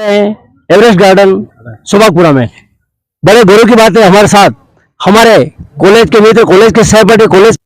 Everest garden सुभागपुरा में बड़े गौरव की बात है हमारे साथ हमारे कॉलेज के मित्र, कॉलेज के सहपाठी, कॉलेज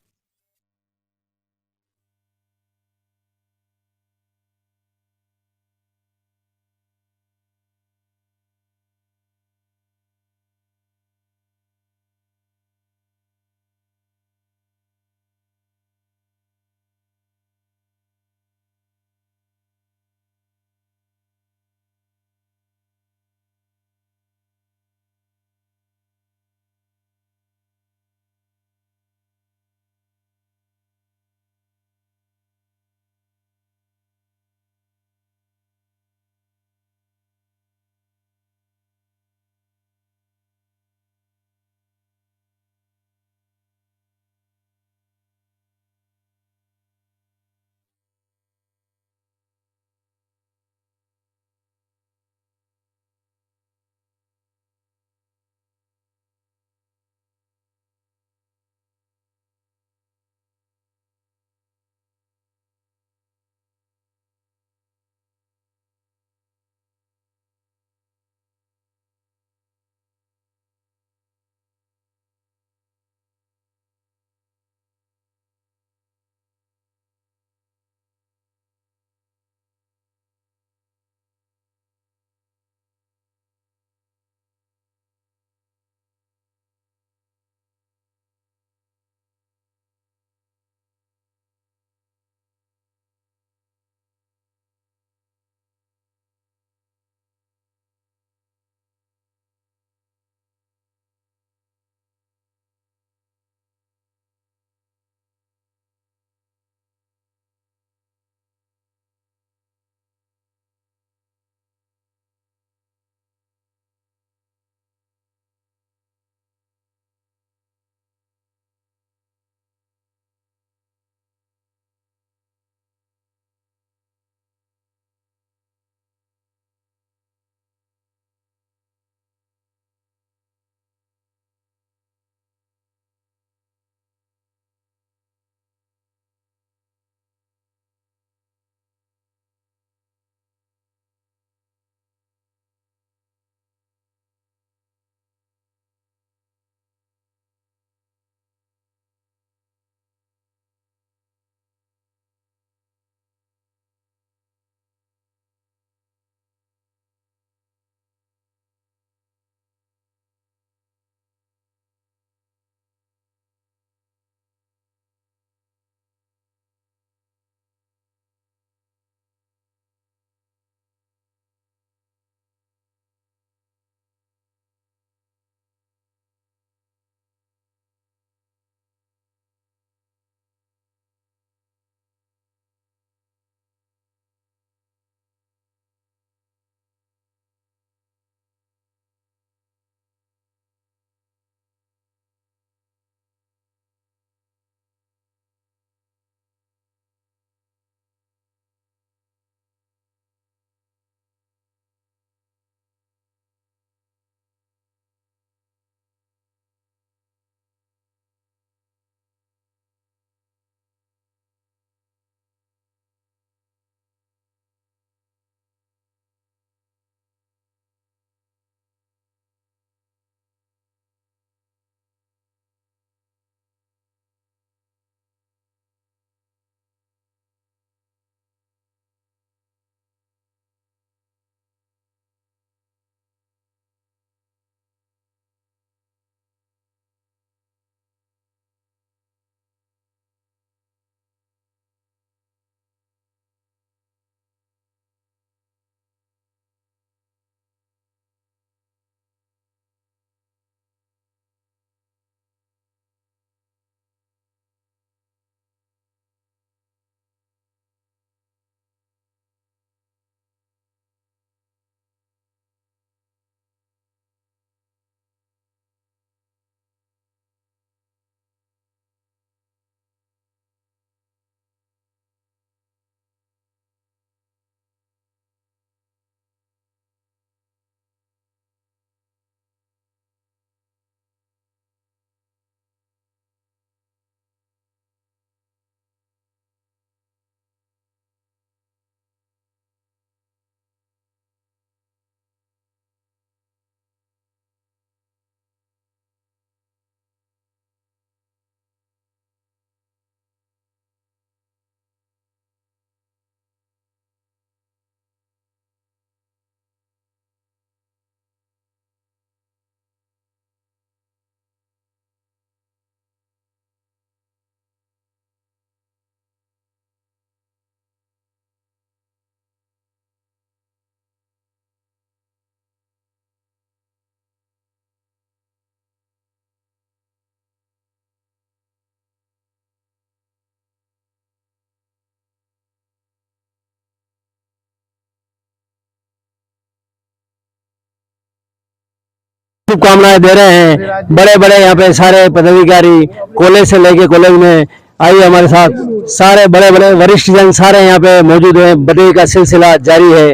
शुभकामनाएं दे रहे हैं। बड़े बड़े यहाँ पे सारे पदाधिकारी कॉलेज से लेके कॉलेज में आइए हमारे साथ, सारे बड़े बड़े वरिष्ठ जन सारे यहाँ पे मौजूद हैं। बधाई का सिलसिला जारी है,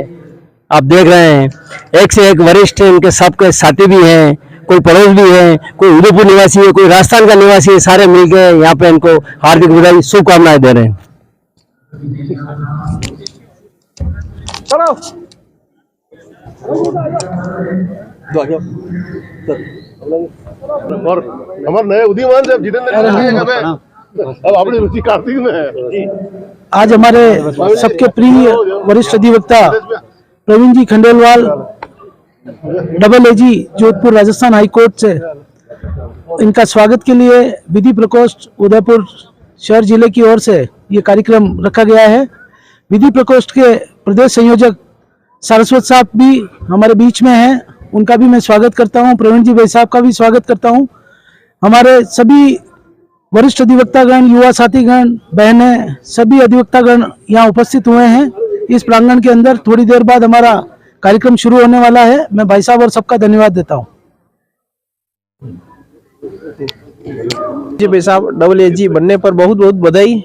आप देख रहे हैं। एक से एक वरिष्ठ इनके सबके साथी भी हैं, कोई पड़ोस भी है, कोई उदयपुर निवासी है, कोई राजस्थान का निवासी है, सारे मिलके यहाँ पे इनको हार्दिक बधाई शुभकामनाएं दे रहे हैं। और हमारे नए उदीयमान से जितेंद्र अब अपनी रुचि कार्तिक में है। आज हमारे सबके प्रिय वरिष्ठ अधिवक्ता प्रवीण जी खंडेलवाल डबल एजी जोधपुर राजस्थान हाई कोर्ट से, इनका स्वागत के लिए विधि प्रकोष्ठ उदयपुर शहर जिले की ओर से ये कार्यक्रम रखा गया है। विधि प्रकोष्ठ के प्रदेश संयोजक सारस्वत साहब भी हमारे बीच में हैं, उनका भी मैं स्वागत करता हूं। प्रवीण जी भाई साहब का भी स्वागत करता हूं। हमारे सभी वरिष्ठ अधिवक्तागण, युवा साथीगण, बहनें, सभी अधिवक्तागण यहाँ उपस्थित हुए हैं। इस प्रांगण के अंदर थोड़ी देर बाद हमारा कार्यक्रम शुरू होने वाला है। मैं भाई साहब और सबका धन्यवाद देता हूँ। जी भाई साहब, डबल एजी बनने पर बहुत बहुत बधाई।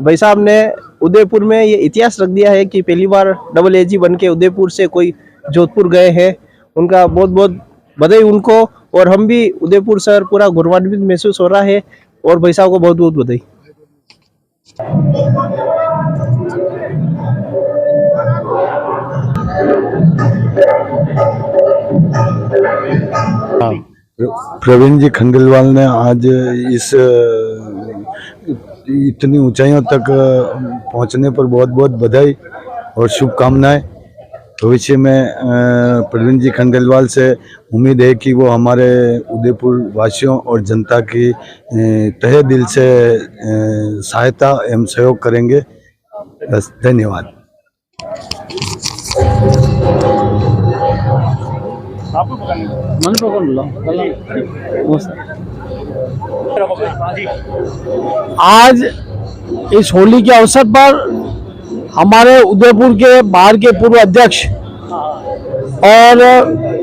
भाई साहब ने उदयपुर में ये इतिहास रख दिया है कि पहली बार डबल एजी बन के उदयपुर से कोई जोधपुर गए हैं। उनका बहुत बहुत बधाई उनको, और हम भी उदयपुर शहर पूरा गौरवान्वित महसूस हो रहा है, और भाई साहब को बहुत बहुत बधाई। प्रवीण जी खंडेलवाल ने आज इस इतनी ऊंचाइयों तक पहुंचने पर बहुत बहुत बधाई और शुभकामनाएं। भविष्य में प्रवीण जी खंडेलवाल से उम्मीद है कि वो हमारे उदयपुर वासियों और जनता की तहे दिल से सहायता एवं सहयोग करेंगे। बस, धन्यवाद। आज इस होली के अवसर पर हमारे उदयपुर के बाहर के पूर्व अध्यक्ष और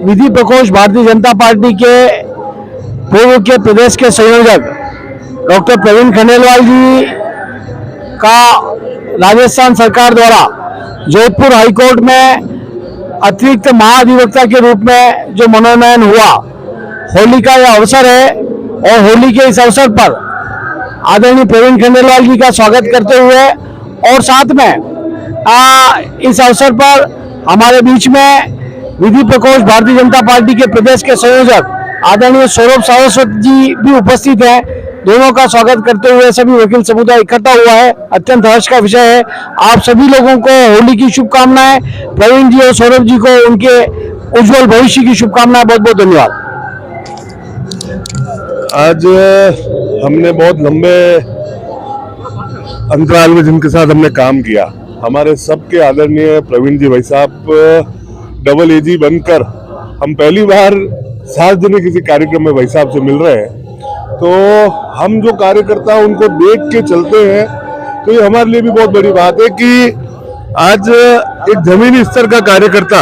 विधि प्रकोष्ठ भारतीय जनता पार्टी के पूर्व के प्रदेश के संयोजक डॉक्टर प्रवीण खंडेलवाल जी का राजस्थान सरकार द्वारा जोधपुर हाईकोर्ट में अतिरिक्त महाधिवक्ता के रूप में जो मनोनयन हुआ, होली का यह अवसर है। और होली के इस अवसर पर आदरणीय प्रवीण खंडेलवाल जी का स्वागत करते हुए, और साथ में इस अवसर पर हमारे बीच में विधि प्रकोष्ठ भारतीय जनता पार्टी के प्रदेश के संयोजक आदरणीय सौरभ सारस्वत जी भी उपस्थित हैं। दोनों का स्वागत करते हुए सभी वकील समुदाय इकट्ठा हुआ है। अत्यंत हर्ष का विषय है। आप सभी लोगों को होली की शुभकामनाएं। प्रवीण जी और सौरभ जी को उनके उज्जवल भविष्य की शुभकामनाएं। बहुत बहुत धन्यवाद। आज हमने बहुत लंबे अंतराल में जिनके साथ हमने काम किया, हमारे सबके आदरणीय प्रवीण जी भाई साहब डबल एजी बनकर हम पहली बार सार्वजनिक किसी कार्यक्रम में भाई साहब से मिल रहे हैं। तो हम जो कार्यकर्ता उनको देख के चलते हैं, तो ये हमारे लिए भी बहुत बड़ी बात है कि आज एक जमीनी स्तर का कार्यकर्ता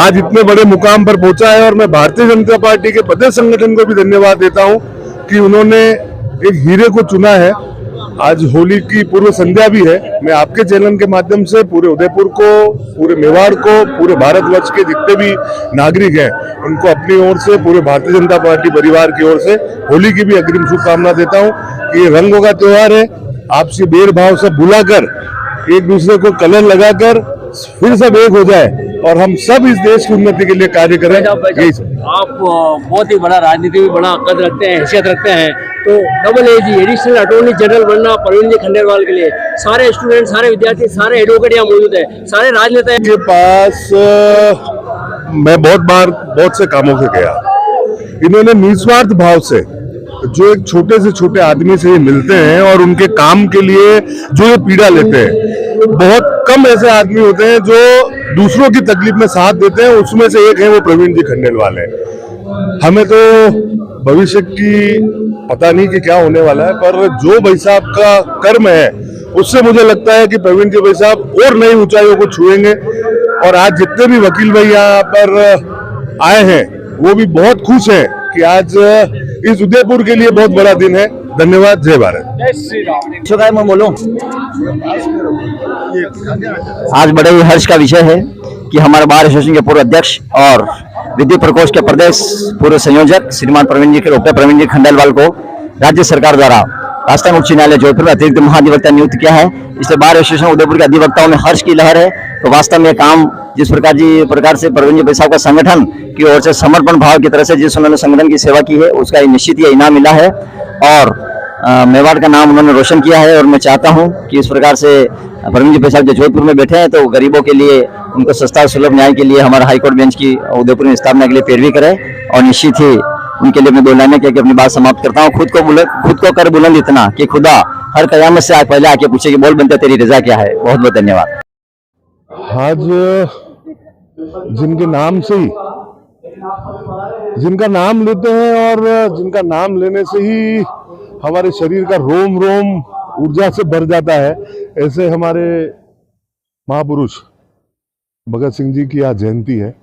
आज इतने बड़े मुकाम पर पहुंचा है। और मैं भारतीय जनता पार्टी के प्रदेश संगठन को भी धन्यवाद देता हूं कि उन्होंने एक हीरे को चुना है। आज होली की पूर्व संध्या भी है। मैं आपके चैनल के माध्यम से पूरे उदयपुर को, पूरे मेवाड़ को, पूरे भारतवर्ष के जितने भी नागरिक हैं, उनको अपनी ओर से, पूरे भारतीय जनता पार्टी परिवार की ओर से होली की भी अग्रिम शुभकामना देता हूं कि ये रंगों का त्योहार है। आपसी भेदभाव सब भुलाकर, एक दूसरे को कलर लगाकर फिर सब एक हो जाए और हम सब इस देश की उन्नति के लिए कार्य करें। आप बहुत ही बड़ा राजनीति में बड़ा कद रखते हैं, हैसियत रखते हैं, तो डबल एजी एडिशनल अटॉर्नी जनरल बनना प्रवीण जी खंडेलवाल के लिए, सारे स्टूडेंट, सारे विद्यार्थी, सारे एडवोकेट यहाँ मौजूद है, सारे राजनेता के पास मैं बहुत बार बहुत से कामों से गया। इन्होंने निस्वार्थ भाव से जो एक छोटे से छोटे आदमी से मिलते हैं और उनके काम के लिए जो ये पीड़ा लेते हैं, बहुत कम ऐसे आदमी होते हैं जो दूसरों की तकलीफ में साथ देते हैं। उसमें से एक है वो प्रवीण जी खंडेलवाल है। हमें तो भविष्य की पता नहीं कि क्या होने वाला है, पर जो भाई साहब का कर्म है उससे मुझे लगता है कि प्रवीण जी भाई साहब और नई ऊंचाइयों को छुएंगे। और आज जितने भी वकील भाई यहाँ पर आए हैं, वो भी बहुत खुश है कि आज इस उदयपुर के लिए बहुत बड़ा दिन है। धन्यवाद। जय भारत। मैं बोलूं, आज बड़े ही हर्ष का विषय है कि हमारे बार एसोसिएशन के पूर्व अध्यक्ष और विधि प्रकोष्ठ के प्रदेश पूर्व संयोजक श्रीमान प्रवीण जी के रूप में प्रवीण जी खंडेलवाल को राज्य सरकार द्वारा राजस्थान उच्च न्यायालय जोधपुर में अतिरिक्त महाधिवक्ता नियुक्त किया है। इसलिए बार एसोसिएशन उदयपुर के अधिवक्ताओं में हर्ष की लहर है। तो वास्तव में काम जिस प्रकार से प्रवीण जी भाई साहब का संगठन की ओर से समर्पण भाव की तरह से जिस उन्होंने संगठन की सेवा की है उसका निश्चित ये इनाम मिला है और मेवाड़ का नाम उन्होंने रोशन किया है। और मैं चाहता हूं कि इस प्रकार से प्रवीण जी भाई साहब जो जोधपुर में बैठे हैं तो गरीबों के लिए उनको सस्ता और सुलभ न्याय के लिए हमारा हाईकोर्ट बेंच की उदयपुर में स्थापना के लिए पैरवी करें और निश्चित ही उनके लिए मैं 2 लाइनें कहकर अपनी बात समाप्त करता हूँ। खुद को कर बुलंद इतना कि खुदा हर कयामत से पहले आके पूछे कि बोल बनते तेरी रजा क्या है। बहुत बहुत धन्यवाद। आज जिनके नाम से ही जिनका नाम लेते हैं और जिनका नाम लेने से ही हमारे शरीर का रोम रोम ऊर्जा से भर जाता है, ऐसे हमारे महापुरुष भगत सिंह जी की आज जयंती है,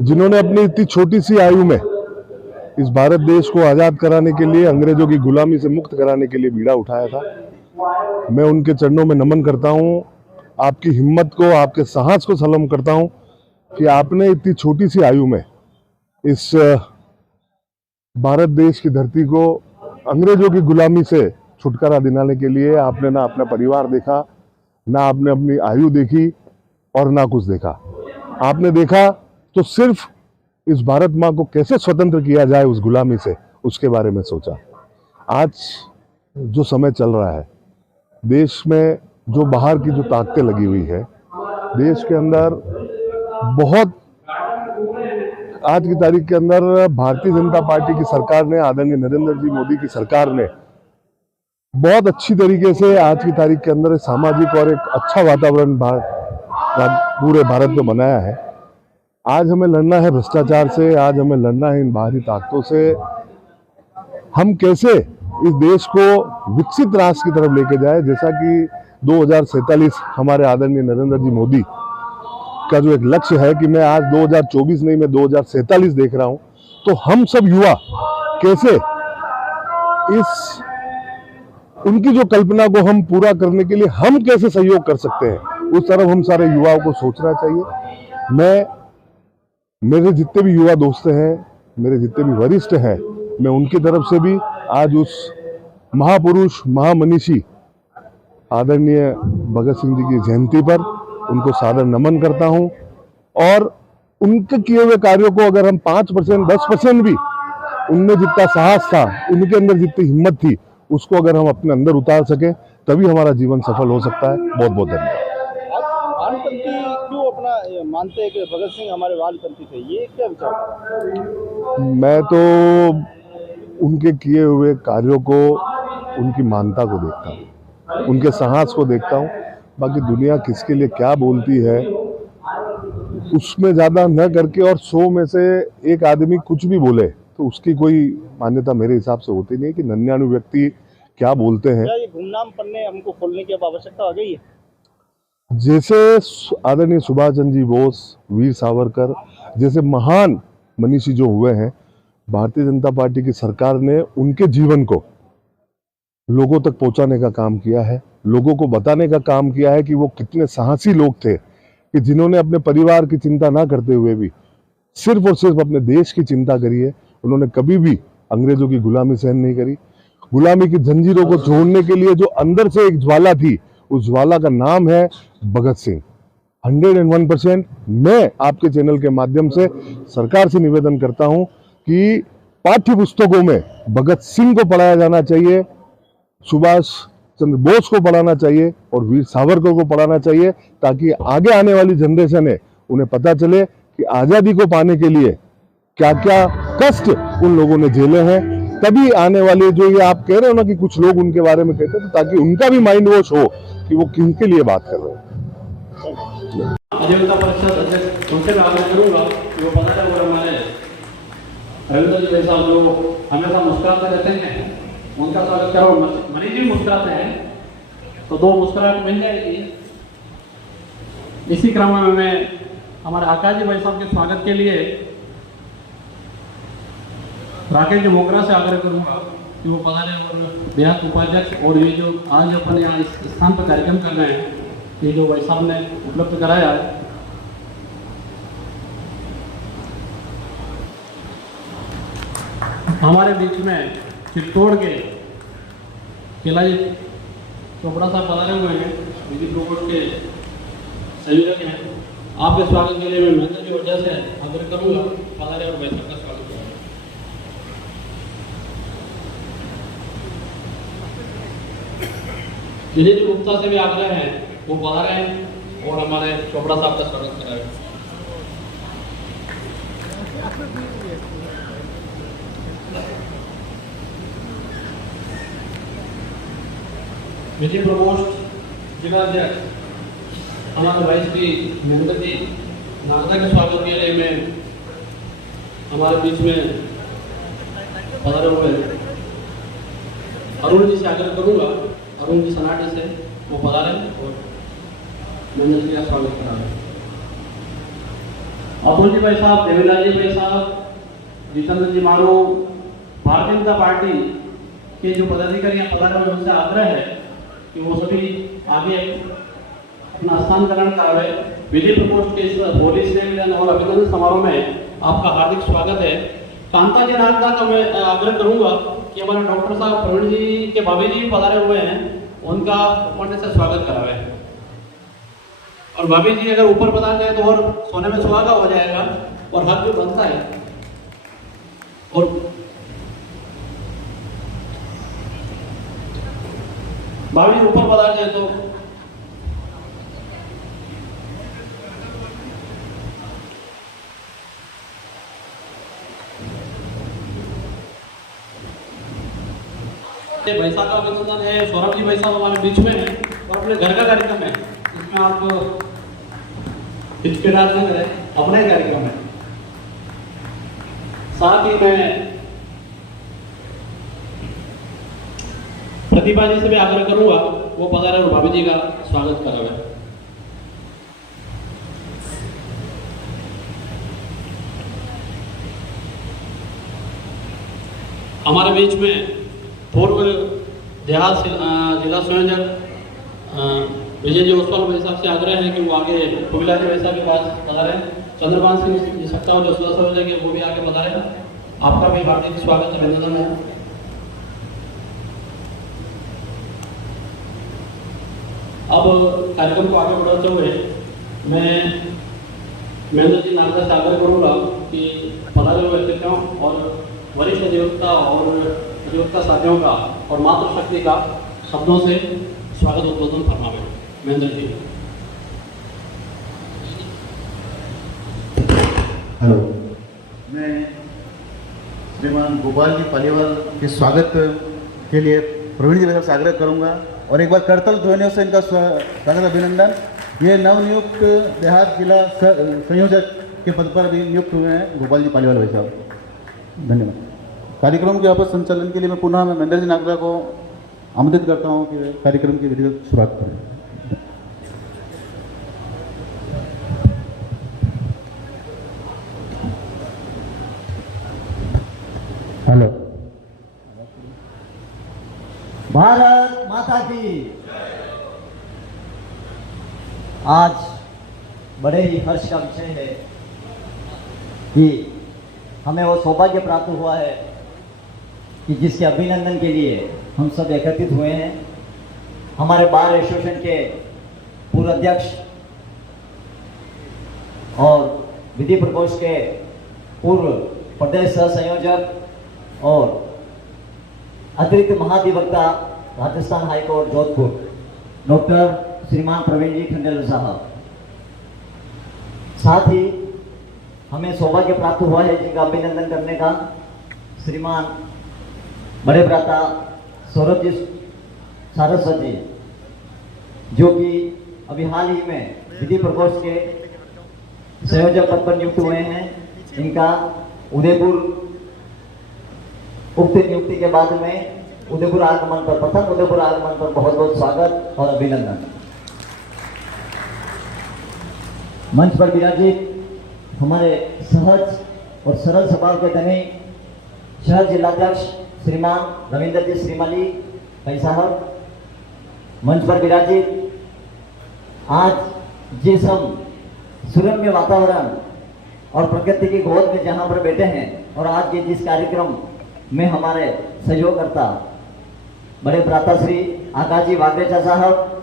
जिन्होंने अपनी इतनी छोटी सी आयु में इस भारत देश को आजाद कराने के लिए, अंग्रेजों की गुलामी से मुक्त कराने के लिए बीड़ा उठाया था। मैं उनके चरणों में नमन करता हूं, आपकी हिम्मत को, आपके साहस को सलाम करता हूं कि आपने इतनी छोटी सी आयु में इस भारत देश की धरती को अंग्रेजों की गुलामी से छुटकारा दिलाने के लिए आपने ना अपना परिवार देखा, ना आपने अपनी आयु देखी और ना कुछ देखा। आपने देखा तो सिर्फ इस भारत माँ को कैसे स्वतंत्र किया जाए उस गुलामी से, उसके बारे में सोचा। आज जो समय चल रहा है देश में, जो बाहर की जो ताकतें लगी हुई है देश के अंदर, बहुत आज की तारीख के अंदर भारतीय जनता पार्टी की सरकार ने, आदरणीय नरेंद्र जी मोदी की सरकार ने बहुत अच्छी तरीके से आज की तारीख के अंदर सामाजिक और एक अच्छा वातावरण पूरे भारत में बनाया है। आज हमें लड़ना है भ्रष्टाचार से, आज हमें लड़ना है इन बाहरी ताकतों से। हम कैसे इस देश को विकसित राष्ट्र की तरफ लेके जाए, जैसा कि 2047 हमारे आदरणीय नरेंद्र जी मोदी का जो एक लक्ष्य है कि मैं आज 2024 नहीं, मैं 2047 देख रहा हूं, तो हम सब युवा कैसे इस उनकी जो कल्पना को हम पूरा करने के लिए हम कैसे सहयोग कर सकते हैं, उस तरफ हम सारे युवाओं को सोचना चाहिए। मेरे जितने भी युवा दोस्त हैं, मेरे जितने भी वरिष्ठ हैं, मैं उनकी तरफ से भी आज उस महापुरुष, महामनीषी आदरणीय भगत सिंह जी की जयंती पर उनको सादर नमन करता हूं। और उनके किए हुए कार्यों को अगर हम 5%, 10% भी, उनमें जितना साहस था, उनके अंदर जितनी हिम्मत थी, उसको अगर हम अपने अंदर उतार सके तभी हमारा जीवन सफल हो सकता है। बहुत बहुत धन्यवाद। क्यों अपना मानते हैं कि भगत सिंह हमारे वालपंथी थे, ये क्या विचार? मैं तो उनके किए हुए कार्यों को, उनकी मानता को देखता हूँ, उनके साहस को देखता हूँ। बाकी दुनिया किसके लिए क्या बोलती है उसमें ज़्यादा न करके, और 100 में से एक आदमी कुछ भी बोले तो उसकी कोई मान्यता मेरे हिसाब से होती नहीं कि 99 व्यक्ति क्या बोलते हैं। क्या ये गुमनाम पन्ने हमको खोलने की अब आवश्यकता आ गई है? जैसे आदरणीय सुभाष चंद्र जी बोस, वीर सावरकर जैसे महान मनीषी जो हुए हैं, भारतीय जनता पार्टी की सरकार ने उनके जीवन को लोगों तक पहुंचाने का काम किया है, लोगों को बताने का काम किया है कि वो कितने साहसी लोग थे, कि जिन्होंने अपने परिवार की चिंता ना करते हुए भी सिर्फ और सिर्फ अपने देश की चिंता करी है। उन्होंने कभी भी अंग्रेजों की गुलामी सहन नहीं करी। गुलामी की जंजीरों को तोड़ने के लिए जो अंदर से एक ज्वाला थी, उस ज्वाला का नाम है भगत सिंह। 101% मैं आपके चैनल के माध्यम से सरकार से निवेदन करता हूं कि पाठ्य पुस्तकों में भगत सिंह को पढ़ाया जाना चाहिए, सुभाष चंद्र बोस को पढ़ाना चाहिए और वीर सावरकर को पढ़ाना चाहिए, ताकि आगे आने वाली जनरेशन है उन्हें पता चले कि आज़ादी को पाने के लिए क्या क्या कष्ट उन लोगों ने झेले हैं। तभी आने वाले जो ये आप कह रहे हो ना कि कुछ लोग उनके बारे में कहते हैं, तो ताकि उनका भी माइंड वॉश हो कि वो किनके लिए बात कर रहे हैं। अधिवक्ता परिषद अध्यक्ष उनसे मैं आग्रह करूंगा कि वो पता है हमारे रविंद्र जी साहब जो हमेशा मुस्कुराते रहते हैं, उनका स्वागत करो। मनीष जी मुस्कुराते हैं तो 2 मुस्कुराहट मिल जाएगी। इसी क्रम में मैं हमारे आकाश जी भाई साहब के स्वागत के लिए राकेश मोगरा से आग्रह करूंगा कि वो पधारे और देहात उपाध्यक्ष और ये जो आज अपन यहाँ इस स्थान पर कार्यक्रम कर रहे हैं, ये जो भाई साहब ने उपलब्ध कराया है, हमारे बीच में चित्तौड़ के किला जी चोपड़ा साहब पधारे हुए हैं, विधि प्रोकोट के संयोजक हैं। आपके स्वागत के लिए मैं महेंद्र की वजह से आग्रह करूंगा, पधारे और भाई साहब का स्वागत करें। विजय जी गुप्ता से भी आग्रह है, वो पधारे हैं और हमारे चोपड़ा साहब का स्वागत कराएं। विजय प्रकोष्ठ जिलाध्यक्ष हमारे भाई श्री महेंद्र जी नागदा के स्वागत के लिए मैं हमारे बीच में पधारे हुए अरुण जी से आग्रह करूंगा, अरुण जी सनाटे से वो पधारे और महेंद्र जी का स्वागत कराएं। अतुल जी भाई साहब, देवेंद्र जी भाई साहब, जितेंद्र जी मारो, भारतीय जनता पार्टी के जो पदाधिकारी यहाँ पधारे हुए उनसे आग्रह है कि वो सभी आगे अपना स्थान ग्रहण करावे। विधि प्रकोष्ठ के इस होली स्नेह और अभिनंदन समारोह में आपका हार्दिक स्वागत है। कांता जी नागदा का मैं आग्रह करूंगा कि हमारे डॉक्टर साहब प्रवीण जी के भाभी जी पधारे हुए हैं, उनका ऊपर से स्वागत करावे। और भाभी जी अगर ऊपर पधार जाए तो और सोने में सुहागा हो जाएगा और हक भी बनता है। और भाभी ऊपर पधार जाए तो भाई साहब का अभिनंदन है। सौरभ जी भाई साहब हमारे बीच में हैं और अपने घर का कार्यक्रम है, इसमें आप हिचकिचाहट न करें, अपना ही कार्यक्रम है। साथ ही मैं प्रतिभा जी से भी आग्रह करूंगा, वो पधारे और भाभी जी का स्वागत करावे। हमारे बीच में पूर्व देहात जिला संयोजक विजय जी ओसवाल भाई साहब से आग्रह है कि वो आगे पुगिलारी भाई साहब के पास पधारे। चंद्रपाल सिंह जी सकता हो जो जिला संयोजक है, वो भी आगे पधारे। आपका भी हार्दिक स्वागत अभिनंदन है। अब कार्यक्रम को आगे बढ़ाते हुए मैं महेंद्र जी नागदा से आग्रह करूंगा कि पधारे हुए अतिथियों और वरिष्ठ अधिवक्ता और अधिवक्ता साथियों का और मातृशक्ति का शब्दों से स्वागत उद्बोधन फरमावे। महेंद्र जी। हेलो, मैं श्रीमान गोपाल जी पालीवाल के स्वागत के लिए प्रवीण जी से आग्रह करूंगा और एक बार करतल ध्वनियों से इनका स्वागत अभिनंदन। ये नवनियुक्त देहात जिला संयोजक के पद पर भी नियुक्त हुए हैं गोपाल जी पालीवाल भाई साहब। धन्यवाद। कार्यक्रम के आपस संचालन के लिए मैं पुनः महेंद्र जी नागदा को आमंत्रित करता हूं कि कार्यक्रम की विधिवत शुरुआत करें। हेलो, भारत माता की। आज बड़े ही हर्ष का विषय है कि हमें वो सौभाग्य प्राप्त हुआ है कि जिसके अभिनंदन के लिए हम सब एकत्रित हुए हैं। हमारे बार एसोसिएशन के पूर्व अध्यक्ष और विधि प्रकोष्ठ के पूर्व प्रदेश सह संयोजक और अतिरिक्त महाधिवक्ता राजस्थान हाईकोर्ट जोधपुर डॉक्टर श्रीमान प्रवीण जी खंडेलवाल साहब, साथ ही हमें सौभाग्य प्राप्त हुआ है जिनका अभिनंदन करने का श्रीमान बड़े भ्राता सौरभ जी सारस्वत जी, जो कि अभी हाल ही में विधि प्रकोष्ठ के संयोजक पद पर नियुक्त हुए हैं। इनका उदयपुर उक्त नियुक्ति के बाद में उदयपुर आगमन पर, प्रथम उदयपुर आगमन पर बहुत बहुत स्वागत और अभिनंदन। मंच पर विराजित हमारे सहज और सरल स्वभाव के धनी शहर जिलाध्यक्ष श्रीमान रविंद्र जी श्रीमाली भाई साहब, मंच पर विराजित, आज जिस हम सुरम्य वातावरण और प्रकृति की गोद में जहां पर बैठे हैं और आज के जिस कार्यक्रम में हमारे सहयोगकर्ता बड़े भ्राता श्री आकाश जी वागरेचा साहब,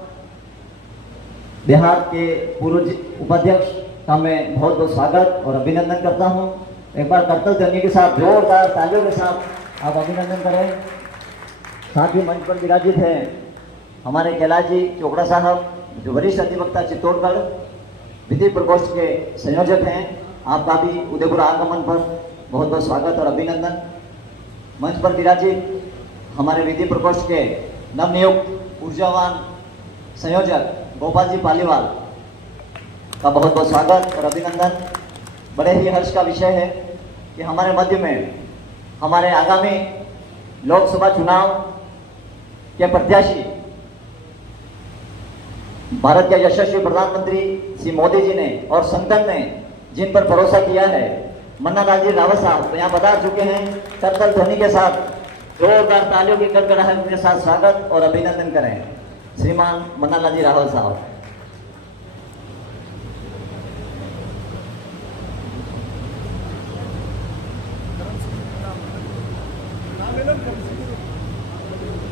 देहात के पूर्व उपाध्यक्ष का मैं बहुत बहुत स्वागत और अभिनंदन करता हूं। एक बार करतल ध्वनि के साथ जोरदार तालियों के साथ आप अभिनंदन करें। साथ ही मंच पर विराजित है हमारे कैलाश जी चोपड़ा साहब, जो वरिष्ठ अधिवक्ता चित्तौड़गढ़ विधि प्रकोष्ठ के संयोजक हैं। आपका भी उदयपुर आगमन पर बहुत बहुत स्वागत और अभिनंदन। मंच पर विराजित हमारे विधि प्रकोष्ठ के नवनियुक्त ऊर्जावान संयोजक गोपाल जी पालीवाल का बहुत बहुत स्वागत और अभिनंदन। बड़े ही हर्ष का विषय है कि हमारे मध्य में हमारे आगामी लोकसभा चुनाव के प्रत्याशी भारत के यशस्वी प्रधानमंत्री श्री मोदी जी ने और संगठन ने जिन पर भरोसा किया है, मन्ना लाल जी रावत साहब यहाँ पधार चुके हैं। करतल ध्वनि के साथ जोरदार तालियों की गड़गड़ाहट के साथ स्वागत और अभिनंदन करें श्रीमान मन्ना लाल जी रावत साहब।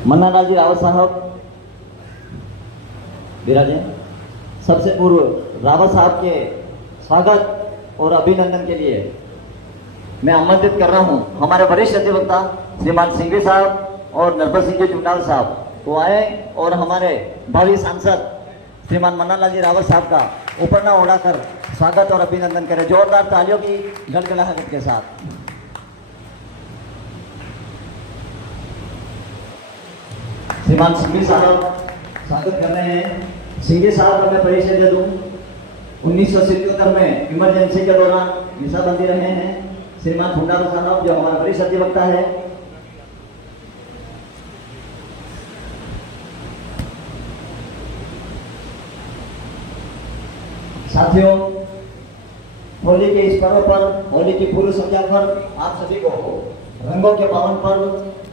मन्ना लाल जी रावत साहब विराजे। सबसे पूर्व रावत साहब के स्वागत और अभिनंदन के लिए मैं आमंत्रित कर रहा हूं हमारे वरिष्ठ अधिवक्ता श्रीमान सिंघवी साहब और नरपत सिंह जी जुंडाल साहब वो आए और हमारे भावी सांसद श्रीमान मन्ना लाल जी रावत साहब का उपरना उड़ाकर स्वागत और अभिनंदन करें जोरदार तालियों की गड़गड़ाहट के साथ। श्रीमान सिंघवी साहब स्वागत कर रहे हैं। सिंघवी साहब का मैं परिचय दे दूं, 1977 में इमरजेंसी के दौरान विसाबंदी रहे हैं। श्रीमान भुंडारू साहब जो हमारा वरिष्ठ अधिवक्ता है। साथियों, होली के इस पर्व पर, होली की पूर्व संध्या पर आप सभी को रंगों के पावन पर्व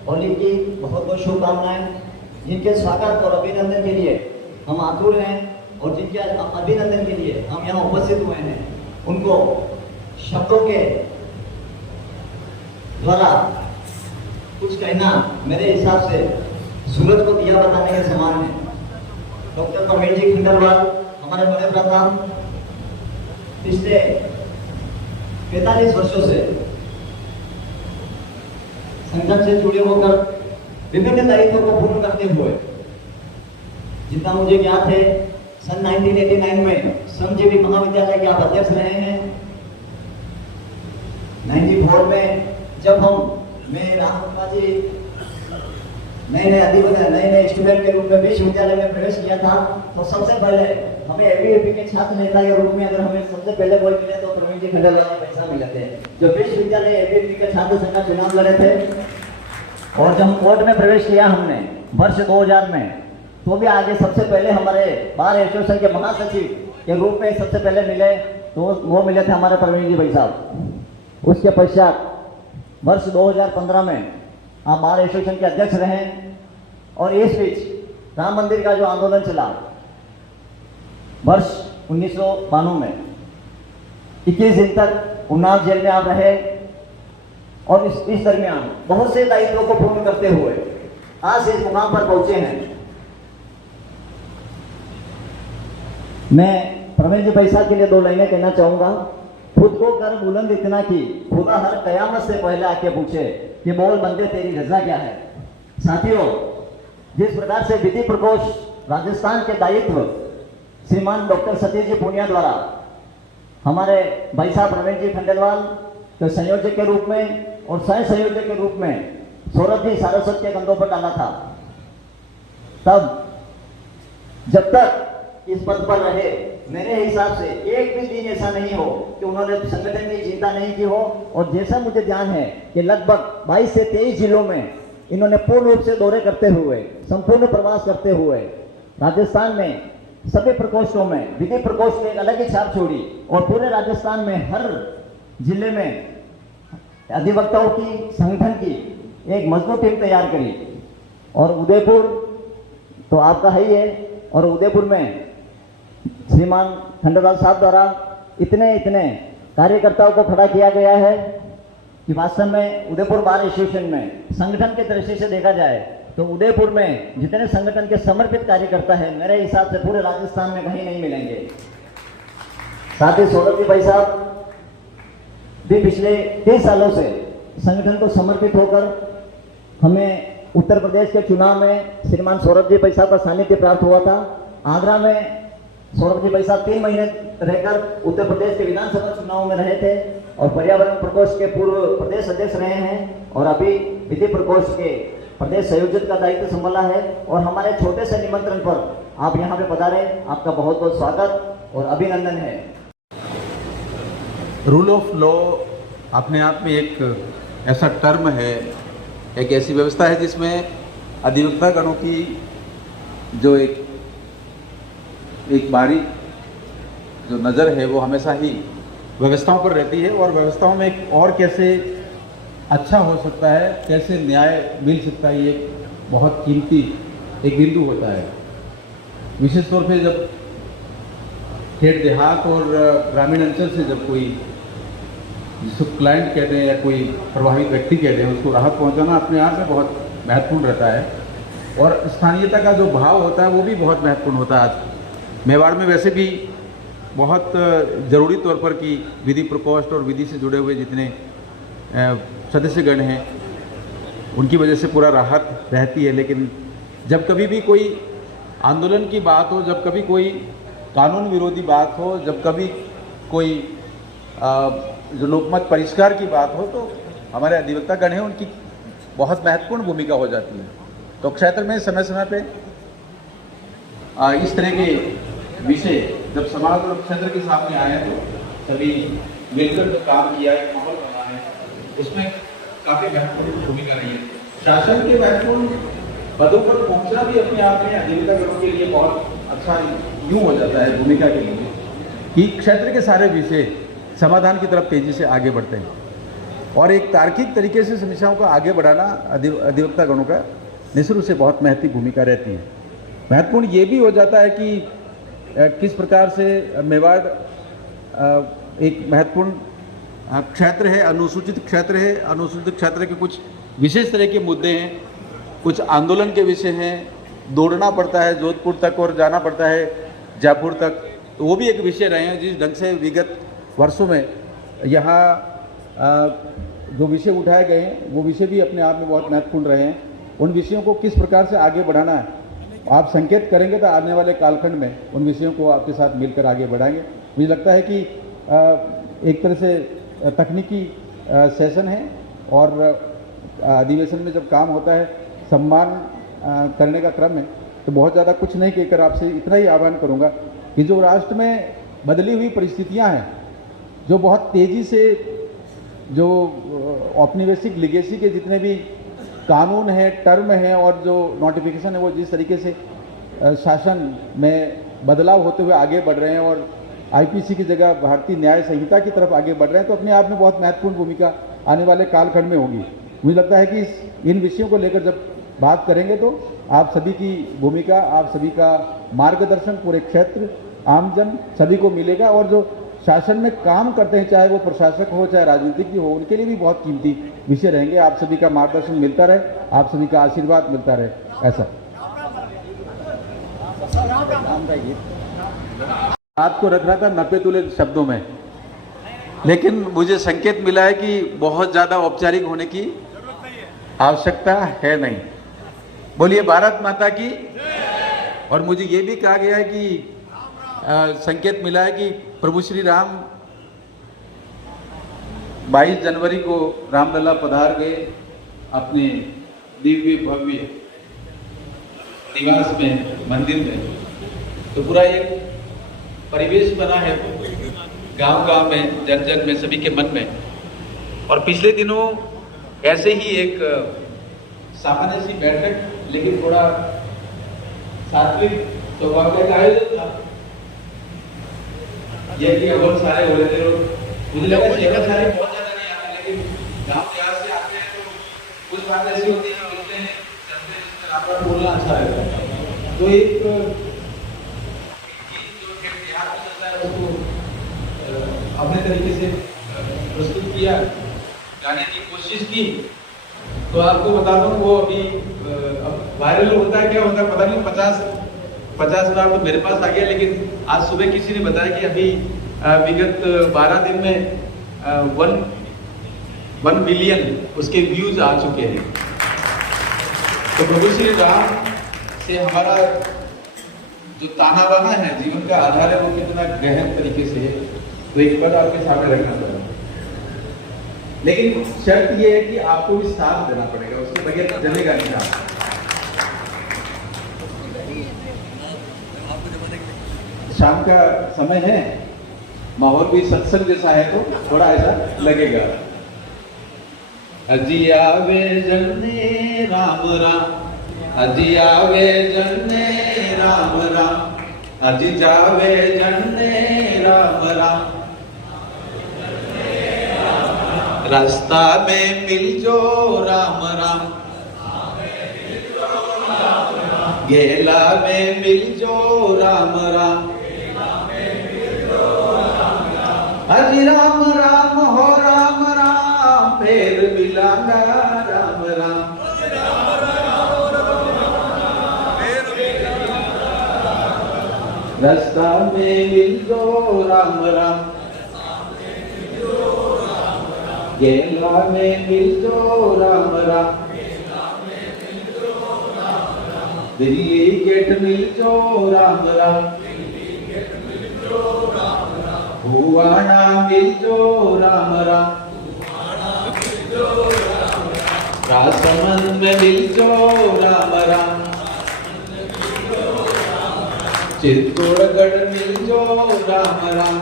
होली की बहुत बहुत शुभकामनाएं। जिनके स्वागत और अभिनंदन के लिए हम आतुर हैं और जिनके अभिनंदन के लिए हम यहाँ उपस्थित हुए हैं, उनको शब्दों के द्वारा कुछ कहना मेरे हिसाब से सूरज को दिया बताने के समान है। डॉक्टर प्रवीण जी खंडेलवाल हमारे बड़े भ्राता पिछले 45 वर्षों से संगठन से जुड़े होकर विभिन्न दायित्वों को पूर्ण करते हुए, जितना मुझे ज्ञात है, सन 1989 में श्रमजीवी महाविद्यालय के आप अध्यक्ष रहे हैं। 94 में जब मैं राम जी नए स्टूडेंट के रूप में विश्वविद्यालय में प्रवेश किया था, तो सबसे पहले हमें एबीवीपी के छात्र नेता के रूप में अगर हमें सबसे पहले कोई मिले तो प्रवीण जी खंडेलवाल पैसा मिले थे, जो विश्वविद्यालय एबीवीपी के छात्र संघ का चुनाव लड़े थे। और जब हम कोर्ट में प्रवेश किया हमने वर्ष 2000 में, तो भी आगे सबसे पहले हमारे बार एसोसिएशन के महासचिव के रूप में सबसे पहले मिले, तो वो मिले थे हमारे प्रवीण जी भाई साहब। उसके पश्चात वर्ष 2015 में आप बार एसोसिएशन के अध्यक्ष रहे और इस बीच राम मंदिर का जो आंदोलन चला वर्ष 1992 में 21 दिन तक उन्नाव जेल में आप रहे और इस दरमियान बहुत से दायित्वों को पूर्ण करते हुए आज इस मुकाम पर पहुंचे हैं। मैं प्रवीण जी भाई साहब के लिए 2 लाइनें कहना चाहूंगा। खुद को कर बुलंद इतना कि खुदा हर कयामत से पहले आके पूछे कि बोल बंदे तेरी रजा क्या है। साथियों, जिस प्रकार से विधि प्रकोष्ठ राजस्थान के दायित्व श्रीमान डॉक्टर सतीश जी पूनिया द्वारा हमारे भाई साहब प्रवीण जी खंडेलवाल के संयोजक के रूप में और सह संयोजक के रूप में सौरभ जी सारस्वत के कंधों पर डाला था, तब जब तक इस पद पर रहे, मेरे हिसाब से एक भी दिन ऐसा नहीं हो कि उन्होंने संगठन की चिंता नहीं की हो। और जैसा मुझे ध्यान है कि लगभग 22 से 23 जिलों में इन्होंने पूर्ण रूप से दौरे करते हुए, संपूर्ण प्रवास करते हुए राजस्थान में सभी प्रकोष्ठों में विधि प्रकोष्ठ ने एक अलग ही छाप छोड़ी और पूरे राजस्थान में हर जिले में अधिवक्ताओं की संगठन की एक मजबूत टीम तैयार करी। और उदयपुर तो आपका है ही है, और उदयपुर में श्रीमान खंडेलवाल साहब द्वारा इतने कार्यकर्ताओं को खड़ा किया गया है कि वास्तव में उदयपुर बार एसोसिएशन में संगठन के दृष्टि से देखा जाए तो उदयपुर में जितने संगठन के समर्पित कार्यकर्ता हैं, मेरे हिसाब से पूरे राजस्थान में कहीं नहीं मिलेंगे। साथ ही सौरभ जी भाई साहब भी पिछले 30 सालों से संगठन को समर्पित होकर हमें उत्तर प्रदेश के चुनाव में श्रीमान सौरभ जी भाई साहब का सानिध्य प्राप्त हुआ था। आगरा में सौरभ जी भाई साहब 3 महीने रहकर उत्तर प्रदेश के विधानसभा चुनाव में रहे थे और पर्यावरण प्रकोष्ठ के पूर्व प्रदेश अध्यक्ष रहे हैं और अभी विधि प्रकोष्ठ के प्रदेश संयोजक का दायित्व संभाला है। और हमारे छोटे से निमंत्रण पर आप यहाँ पे पधारे, आपका बहुत बहुत स्वागत और अभिनंदन है। रूल ऑफ लॉ अपने आप में एक ऐसा टर्म है, एक ऐसी व्यवस्था है जिसमें अधिवक्ता गणों की जो एक बारीक जो नज़र है वो हमेशा ही व्यवस्थाओं पर रहती है और व्यवस्थाओं में एक और कैसे अच्छा हो सकता है, कैसे न्याय मिल सकता है, ये बहुत कीमती एक बिंदु होता है। विशेष तौर पे जब खेत देहात और ग्रामीण अंचल से जब कोई जिसको क्लाइंट कहते हैं या कोई प्रभावित व्यक्ति कहते हैं उसको राहत पहुंचाना अपने आप में बहुत महत्वपूर्ण रहता है और स्थानीयता का जो भाव होता है वो भी बहुत महत्वपूर्ण होता है। आज मेवाड़ में वैसे भी बहुत ज़रूरी तौर पर कि विधि प्रकोष्ठ और विधि से जुड़े हुए जितने सदस्यगण हैं उनकी वजह से पूरा राहत रहती है, लेकिन जब कभी भी कोई आंदोलन की बात हो, जब कभी कोई कानून विरोधी बात हो, जब कभी कोई जो लोकमत परिष्कार की बात हो, तो हमारे अधिवक्ता गण हैं उनकी बहुत महत्वपूर्ण भूमिका हो जाती है। तो क्षेत्र में समय समय पे इस तरह के विषय जब समाज और क्षेत्र के सामने आए तो सभी मिलकर जो काम किया है, माहौल बना है, उसमें काफ़ी महत्वपूर्ण भूमिका रही है। शासन के महत्वपूर्ण पदों पर पहुंचना भी अपने आप में अधिवक्ता गणों के लिए बहुत अच्छा यूँ हो जाता है भूमिका के लिए कि क्षेत्र के सारे विषय समाधान की तरफ तेजी से आगे बढ़ते हैं और एक तार्किक तरीके से समस्याओं को आगे बढ़ाना अधिवक्ता गणों का निश्चित रूप से बहुत महत्वपूर्ण भूमिका रहती है। महत्वपूर्ण ये भी हो जाता है कि किस प्रकार से मेवाड़ एक महत्वपूर्ण क्षेत्र है, अनुसूचित क्षेत्र है। अनुसूचित क्षेत्र के कुछ विशेष तरह के मुद्दे हैं, कुछ आंदोलन के विषय हैं, दौड़ना पड़ता है जोधपुर तक और जाना पड़ता है जयपुर तक, तो वो भी एक विषय रहे हैं। जिस ढंग से विगत वर्षों में यहाँ जो विषय उठाए गए हैं वो विषय भी अपने आप में बहुत महत्वपूर्ण रहे हैं। उन विषयों को किस प्रकार से आगे बढ़ाना है आप संकेत करेंगे तो आने वाले कालखंड में उन विषयों को आपके साथ मिलकर आगे बढ़ाएंगे। मुझे लगता है कि एक तरह से तकनीकी सेशन है और अधिवेशन में जब काम होता है सम्मान करने का क्रम है, तो बहुत ज़्यादा कुछ नहीं कहकर आपसे इतना ही आह्वान करूँगा कि जो राष्ट्र में बदली हुई परिस्थितियाँ हैं, जो बहुत तेज़ी से जो औपनिवेशिक लिगेसी के जितने भी कानून है, टर्म है और जो नोटिफिकेशन है वो जिस तरीके से शासन में बदलाव होते हुए आगे बढ़ रहे हैं और आईपीसी की जगह भारतीय न्याय संहिता की तरफ आगे बढ़ रहे हैं, तो अपने आप में बहुत महत्वपूर्ण भूमिका आने वाले कालखंड में होगी। मुझे लगता है कि इन विषयों को लेकर जब बात करेंगे तो आप सभी की भूमिका, आप सभी का मार्गदर्शन पूरे क्षेत्र, आमजन सभी को मिलेगा और जो शासन में काम करते हैं, चाहे वो प्रशासक हो चाहे राजनीतिज्ञ हो, उनके लिए भी बहुत कीमती विषय रहेंगे। आप सभी का मार्गदर्शन मिलता रहे, आप सभी का आशीर्वाद मिलता रहे, ऐसा। बात को रख रहा था नपे तुले शब्दों में, लेकिन मुझे संकेत मिला है कि बहुत ज़्यादा औपचारिक होने की आवश्यकता है नहीं। बोलिए भारत माता की। और मुझे ये भी कहा गया है कि संकेत मिला है कि प्रभु श्री राम 22 जनवरी को रामलला पधार गए अपने दिव्य भव्य निवास में, मंदिर में। तो पूरा एक परिवेश बना है गांव-गांव में, जन-जन में, सभी के मन में। और पिछले दिनों ऐसे ही एक सामान्य सी बैठक, लेकिन थोड़ा सात्विक सौभाग्य का आयोजन था। ये कि बहुत सारे हो रहे थे लोग, मुझे लगा सारे बहुत ज्यादा नहीं आते, लेकिन गाँव देहात से आते हैं तो कुछ बात ऐसी होती है कि मिलते हैं चलते हैं, इसमें आपका बोलना अच्छा रहता है। तो एक गीत जो कि देहात में चलता है उसको अपने तरीके से प्रस्तुत किया, गाने की कोशिश की। तो आपको बता दूं वो अभी वायरल होता है, क्या होता है पता नहीं, 50 बार तो मेरे पास आ गया, लेकिन आज सुबह किसी ने बताया कि अभी विगत 12 दिन में 1 बिलियन उसके व्यूज आ चुके हैं। तो प्रभु श्री राम से हमारा जो ताना बाना है, जीवन का आधार है, वो कितना गहन तरीके से है, तो एक बार आपके सामने रखना पड़ेगा। लेकिन शर्त ये है कि आपको भी साथ देना पड़ेगा, उसके बगैर जमेगा नहीं साथ। शाम का समय है, माहौल भी सत्संग जैसा है, तो थोड़ा ऐसा लगेगा। अजी आवे जन्ने राम राम, अजी आवे जन्ने राम राम, अजी जावे जन्ने राम राम, रास्ता में मिल जो राम राम, गेला में मिल जो राम राम, अजी राम राम हो राम राम, फिर मिलांगा राम राम, रास्ता में मिल जो राम राम, गेला में मिल जो राम राम, दिल्ली गेट मिल जो राम राम, भुवाना मिल जो राम राम, राजसमंद में मिल जो राम राम, चित्तौड़गढ़ मिल जो राम राम,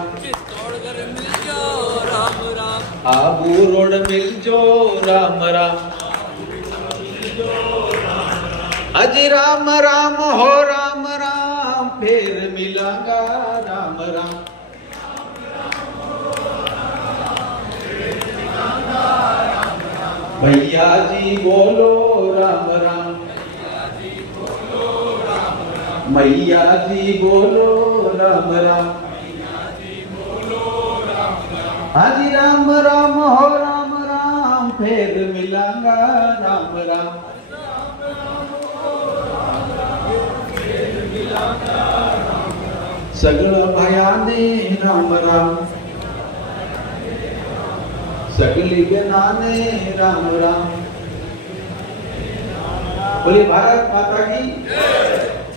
आबू रोड मिल जो राम राम, अजी राम राम हो राम राम, फिर मिलांगा राम राम, भैया जी बोलो राम राम, मैया जी बोलो राम राम, हाजी राम राम हो राम राम, फिर मिलांगा राम राम, सगळ मायाने राम राम, सगली बेनाने राम राम। बोले भारत माता की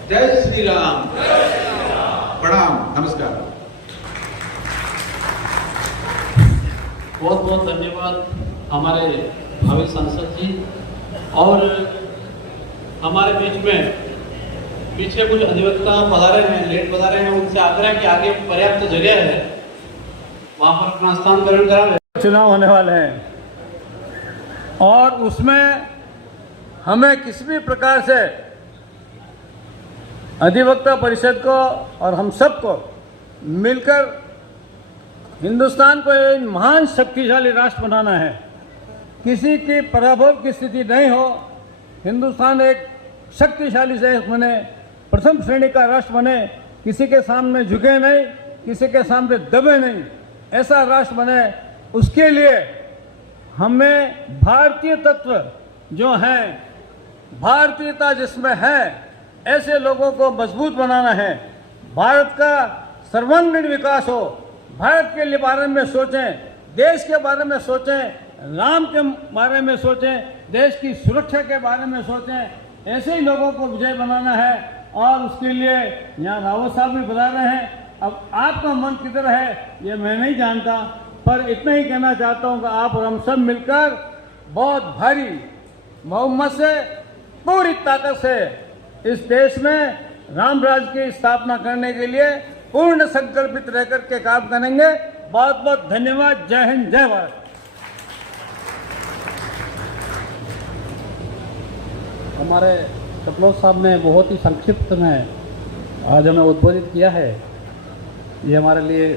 जय श्री राम। प्रणाम, नमस्कार। बहुत बहुत धन्यवाद हमारे भावी सांसद जी। और हमारे बीच में पीछे कुछ अधिवक्ता पधारे हैं, लेट पधारे हैं, उनसे आग्रह है कि आगे पर्याप्त जगह है, वहां पर अपना स्थान ग्रहण करा। चुनाव होने वाले हैं और उसमें हमें किसी भी प्रकार से अधिवक्ता परिषद को और हम सबको मिलकर हिंदुस्तान को एक महान शक्तिशाली राष्ट्र बनाना है। किसी की पराभव की स्थिति नहीं हो, हिंदुस्तान एक शक्तिशाली देश बने, प्रथम श्रेणी का राष्ट्र बने, किसी के सामने झुके नहीं, किसी के सामने दबे नहीं, ऐसा राष्ट्र बने। उसके लिए हमें भारतीय तत्व जो हैं, भारतीयता जिसमें है, ऐसे लोगों को मजबूत बनाना है। भारत का सर्वांगीण विकास हो, भारत के लिए बारे में सोचें, देश के बारे में सोचें, राम के बारे में सोचें, देश की सुरक्षा के बारे में सोचें। ऐसे ही लोगों को विजय बनाना है और उसके लिए यहाँ रावत साहब भी बता रहे हैं। अब आपका मन किधर है ये मैं नहीं जानता, पर इतना ही कहना चाहता हूँ कि आप और हम सब मिलकर बहुत भारी बहुमत से, पूरी ताकत से इस देश में राम राज्य की स्थापना करने के लिए पूर्ण संकल्पित रहकर के काम करेंगे। बहुत बहुत धन्यवाद। जय हिंद, जय भारत। हमारे कपलोत साहब ने बहुत ही संक्षिप्त में आज हमें उद्बोधित किया है। ये हमारे लिए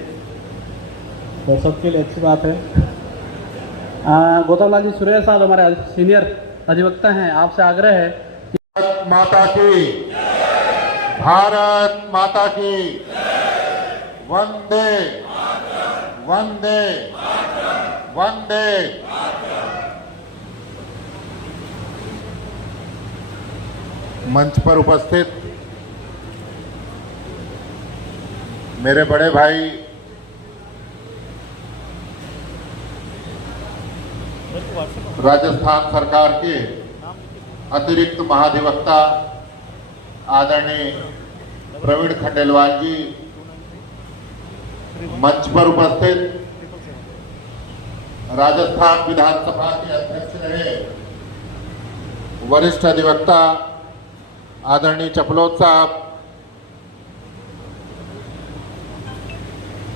और सबके लिए अच्छी बात है। गौतम लाल जी सुरेश साहब हमारे सीनियर अधिवक्ता हैं, आपसे आग्रह है भारत माता की, भारत माता की, वंदे वंदे वंदे। मंच पर उपस्थित मेरे बड़े भाई राजस्थान सरकार के अतिरिक्त महाधिवक्ता आदरणीय प्रवीण खंडेलवाल जी, मंच पर उपस्थित राजस्थान विधानसभा के अध्यक्ष रहे वरिष्ठ अधिवक्ता आदरणीय चपलोत साहब,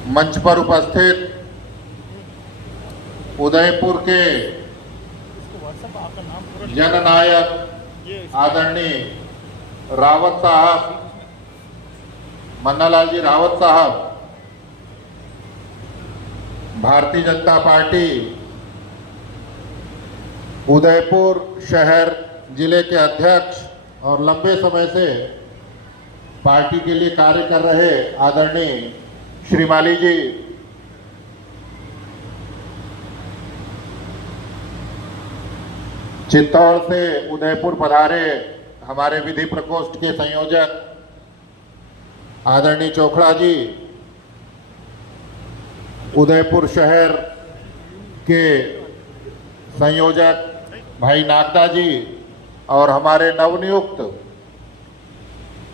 मंच पर उपस्थित उदयपुर के जननायक आदरणीय रावत साहब, मन्नालाल जी रावत साहब, भारतीय जनता पार्टी उदयपुर शहर जिले के अध्यक्ष और लंबे समय से पार्टी के लिए कार्य कर रहे आदरणीय श्रीमाली जी, चित्तौड़ से उदयपुर पधारे हमारे विधि प्रकोष्ठ के संयोजक आदरणीय चोखड़ा जी, उदयपुर शहर के संयोजक भाई नागदा जी और हमारे नवनियुक्त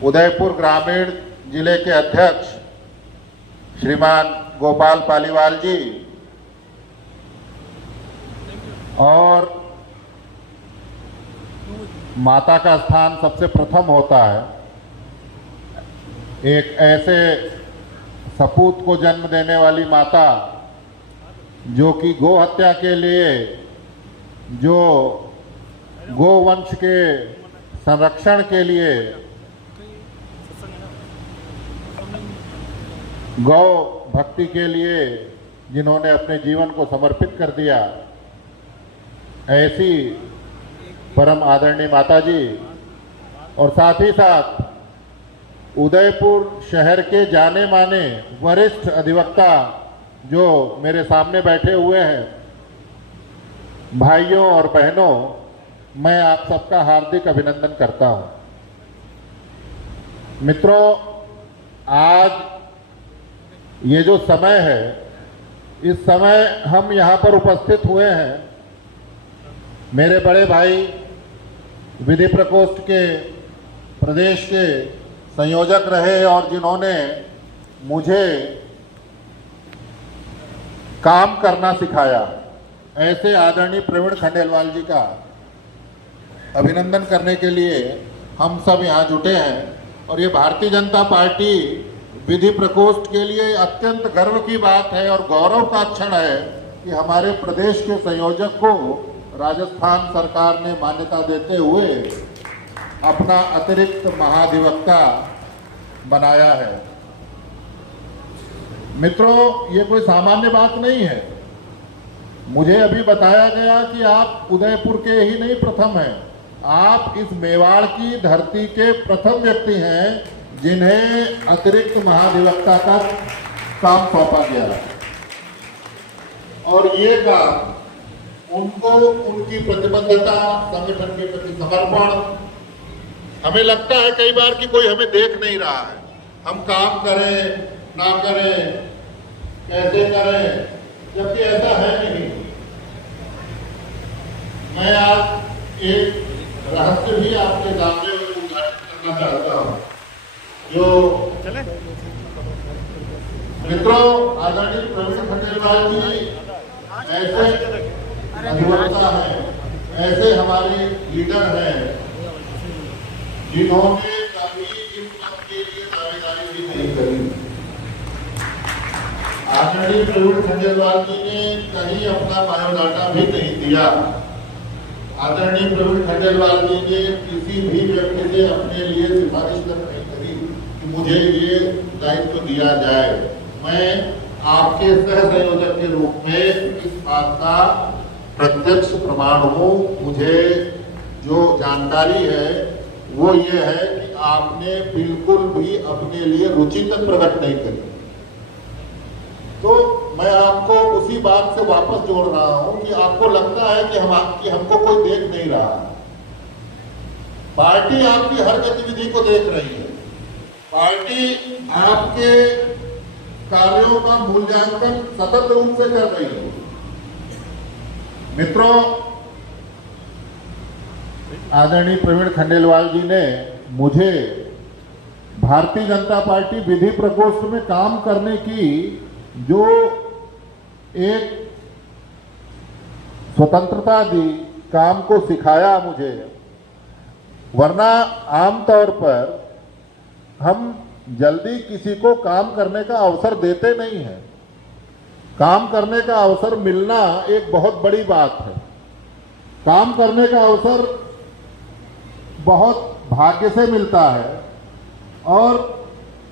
उदयपुर ग्रामीण जिले के अध्यक्ष श्रीमान गोपाल पालीवाल जी और माता का स्थान सबसे प्रथम होता है। एक ऐसे सपूत को जन्म देने वाली माता जो कि गो हत्या के लिए, जो गोवंश के संरक्षण के लिए, गौ भक्ति के लिए जिन्होंने अपने जीवन को समर्पित कर दिया, ऐसी परम आदरणीय माता जी, और साथ ही साथ उदयपुर शहर के जाने माने वरिष्ठ अधिवक्ता जो मेरे सामने बैठे हुए हैं, भाइयों और बहनों, मैं आप सबका हार्दिक अभिनंदन करता हूं। मित्रों, आज ये जो समय है, इस समय हम यहाँ पर उपस्थित हुए हैं, मेरे बड़े भाई विधि प्रकोष्ठ के प्रदेश के संयोजक रहे और जिन्होंने मुझे काम करना सिखाया, ऐसे आदरणीय प्रवीण खंडेलवाल जी का अभिनंदन करने के लिए हम सब यहाँ जुटे हैं। और ये भारतीय जनता पार्टी विधि प्रकोष्ठ के लिए अत्यंत गर्व की बात है और गौरव का क्षण है कि हमारे प्रदेश के संयोजक को राजस्थान सरकार ने मान्यता देते हुए अपना अतिरिक्त महाधिवक्ता बनाया है। मित्रों, ये कोई सामान्य बात नहीं है। मुझे अभी बताया गया कि आप उदयपुर के ही नहीं प्रथम हैं, आप इस मेवाड़ की धरती के प्रथम व्यक्ति हैं जिन्हें अतिरिक्त महाधिवक्ता का काम सौंपा गया। और ये काम उनको, उनकी प्रतिबद्धता, संगठन के प्रति समर्पण, हमें लगता है कई बार कि कोई हमें देख नहीं रहा है, हम काम करें ना करें, कैसे करें, जबकि ऐसा है नहीं। मैं आज एक रहस्य भी आपके सामने उद्घाटित करना चाहता हूं। जो मित्रों, आदरणीय प्रवीण खंडेलवाल जी ऐसे अधिवक्ता है, ऐसे हमारे लीडर हैं जिन्होंने कभी इस पद के लिए दावेदारी भी नहीं करी। आदरणीय प्रवीण खंडेलवाल जी ने कहीं अपना बायोडाटा भी नहीं दिया। आदरणीय प्रवीण खंडेलवाल जी ने किसी भी व्यक्ति से अपने लिए सिफारिश तक नहीं करी कि मुझे ये दायित्व दिया जाए। मैं आपके सह संयोजक के रूप में इस बात का प्रत्यक्ष प्रमाण हूँ। मुझे जो जानकारी है वो ये है कि आपने बिल्कुल भी अपने लिए रुचि तक प्रकट नहीं करी। तो मैं आपको उसी बात से वापस जोड़ रहा हूं कि आपको लगता है कि हमको कोई देख नहीं रहा। पार्टी आपकी हर गतिविधि को देख रही है। पार्टी आपके कार्यों का मूल्यांकन सतत रूप से कर रही है। मित्रों, आदरणीय प्रवीण खंडेलवाल जी ने मुझे भारतीय जनता पार्टी विधि प्रकोष्ठ में काम करने की जो एक स्वतंत्रता दी, काम को सिखाया मुझे। वरना आमतौर पर हम जल्दी किसी को काम करने का अवसर देते नहीं हैं। काम करने का अवसर मिलना एक बहुत बड़ी बात है। काम करने का अवसर बहुत भाग्य से मिलता है, और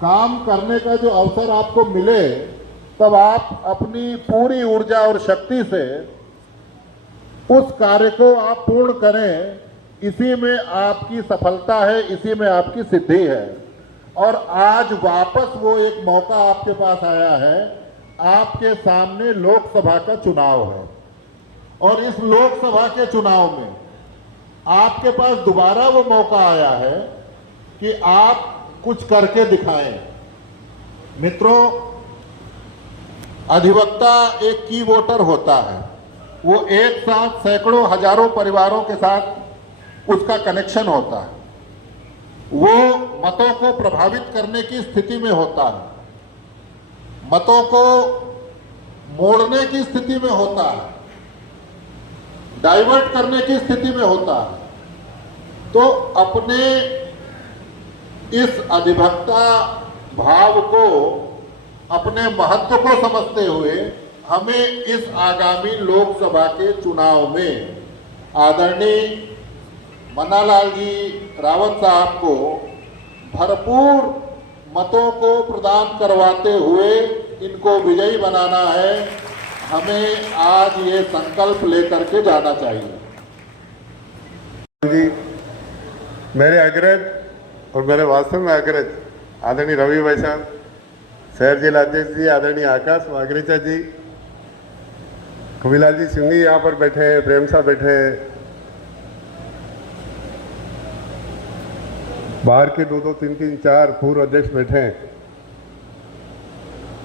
काम करने का जो अवसर आपको मिले तब आप अपनी पूरी ऊर्जा और शक्ति से उस कार्य को आप पूर्ण करें। इसी में आपकी सफलता है, इसी में आपकी सिद्धि है। और आज वापस वो एक मौका आपके पास आया है। आपके सामने लोकसभा का चुनाव है, और इस लोकसभा के चुनाव में आपके पास दोबारा वो मौका आया है कि आप कुछ करके दिखाएं। मित्रों, अधिवक्ता एक की वोटर होता है। वो एक साथ सैकड़ों हजारों परिवारों के साथ उसका कनेक्शन होता है। वो मतों को प्रभावित करने की स्थिति में होता है, मतों को मोड़ने की स्थिति में होता है, डाइवर्ट करने की स्थिति में होता है। तो अपने इस अधिवक्ता भाव को, अपने महत्व को समझते हुए हमें इस आगामी लोकसभा के चुनाव में आदरणीय मन्नालाल जी रावत साहब को भरपूर मतों को प्रदान करवाते हुए इनको विजयी बनाना है। हमें आज ये संकल्प लेकर के जाना चाहिए। जी, मेरे अग्रज और मेरे वास्तव में अग्रज आदरणीय रवि भाई साहब, शहर जिला अध्यक्ष जी आदरणीय आकाश वागरीचा जी, कविलाल जी सिंघी यहाँ पर बैठे हैं, प्रेम साहब बैठे हैं, बाहर के 2-2, 3-3, 4 पूर्व अध्यक्ष बैठे हैं।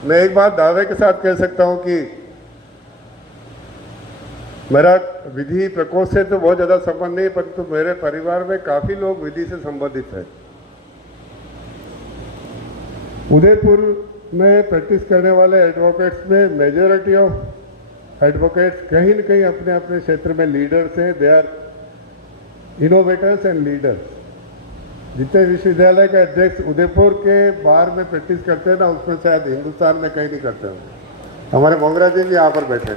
मैं एक बात दावे के साथ कह सकता हूं कि मेरा विधि प्रकोष्ठ से तो बहुत ज्यादा संबंध नहीं, परंतु मेरे परिवार में काफी लोग विधि से संबंधित हैं। उदयपुर में प्रैक्टिस करने वाले एडवोकेट्स में मेजॉरिटी ऑफ एडवोकेट्स कहीं न कहीं अपने अपने क्षेत्र में लीडर्स हैं। They are innovators and leaders. जितने विश्वविद्यालय के अध्यक्ष उदयपुर के बाहर में प्रैक्टिस करते हैं ना, उसमें शायद हिंदुस्तान में कहीं नहीं करते हैं। हमारे मोगरा जी भी यहाँ पर बैठे।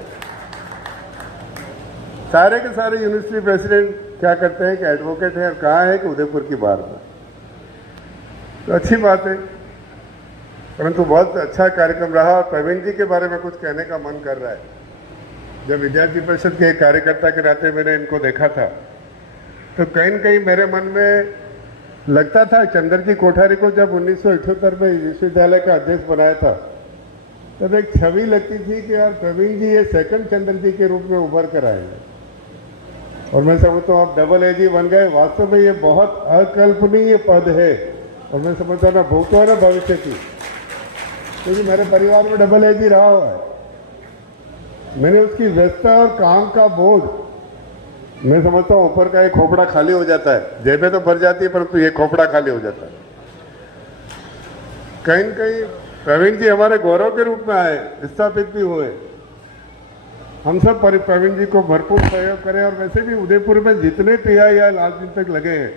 सारे के सारे यूनिवर्सिटी प्रेसिडेंट क्या करते हैं कि एडवोकेट है, और कहाँ है कि उदयपुर की बाहर में। तो अच्छी बात है, परंतु बहुत अच्छा कार्यक्रम रहा। और प्रवीण जी के बारे में कुछ कहने का मन कर रहा है। जब विद्यार्थी परिषद के एक कार्यकर्ता के नाते मैंने इनको देखा था, तो कहीं न कहीं मेरे मन में लगता था, चंद्र जी कोठारी को जब 1978 में विश्वविद्यालय का अध्यक्ष बनाया था, तब एक छवि लगती थी कि यार प्रवीण जी ये सेकंड चंद्र जी के रूप में उभर कर आए हैं। और मैं समझता हूँ आप डबल एजी बन गए। वास्तव में ये बहुत अकल्पनीय पद है, और मैं समझता हूँ ना भूखो है ना भविष्य की, क्योंकि मेरे परिवार में डबल एजी रहा हुआ है। मैंने उसकी व्यस्तता और काम का बोझ, मैं समझता हूँ ऊपर का एक खोपड़ा खाली हो जाता है, जेबें तो भर जाती है, परंतु ये खोपड़ा खाली हो जाता है। कहीं न कहीं प्रवीण जी हमारे गौरव के रूप में आए, स्थापित भी हुए। हम सब प्रवीण जी को भरपूर सहयोग करें। और वैसे भी उदयपुर में जितने PIL आज दिन तक लगे हैं,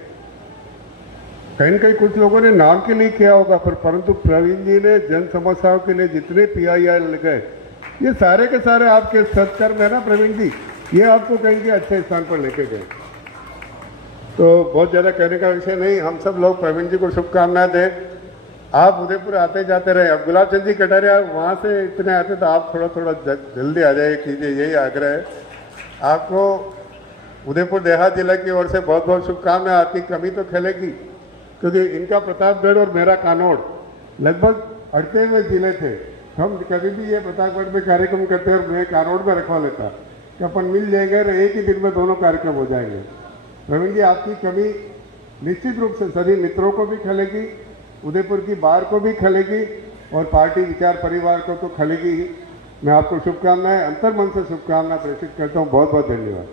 कहीं न कहीं कुछ लोगों ने नाम के लिए किया होगा, परंतु प्रवीण जी ने जन समस्याओं के लिए जितने PIL लगे, ये सारे के सारे आपके सत्कर्म है ना प्रवीण जी, ये आपको कहीं के अच्छे स्थान पर लेके गए। तो बहुत ज़्यादा कहने का विषय नहीं, हम सब लोग प्रवीण जी को शुभकामनाएं दें। आप उदयपुर आते जाते रहे। अब गुलाब चंद जी कटारिया वहाँ से इतने आते, तो आप थोड़ा थोड़ा जल्दी आ जाइए कीजिए, यही आग्रह है। आपको उदयपुर देहात जिला की ओर से बहुत बहुत शुभकामनाएं। आपकी कमी तो खलेगी, क्योंकि इनका प्रतापगढ़ और मेरा कानौड़ लगभग अड़ते हुए जिले थे। हम कभी भी ये प्रतापगढ़ में कार्यक्रम करते और मैं कानौड़ में रखवा लेता कि अपन मिल जाएंगे और एक ही दिन में दोनों कार्यक्रम हो जाएंगे। प्रवीण जी, आपकी कमी निश्चित रूप से सभी मित्रों को भी खलेगी, उदयपुर की बार को भी खलेगी और पार्टी विचार परिवार को तो खलेगी ही। मैं आपको शुभकामनाएं, अंतर्मन से शुभकामनाएं प्रेषित करता हूं। बहुत बहुत धन्यवाद।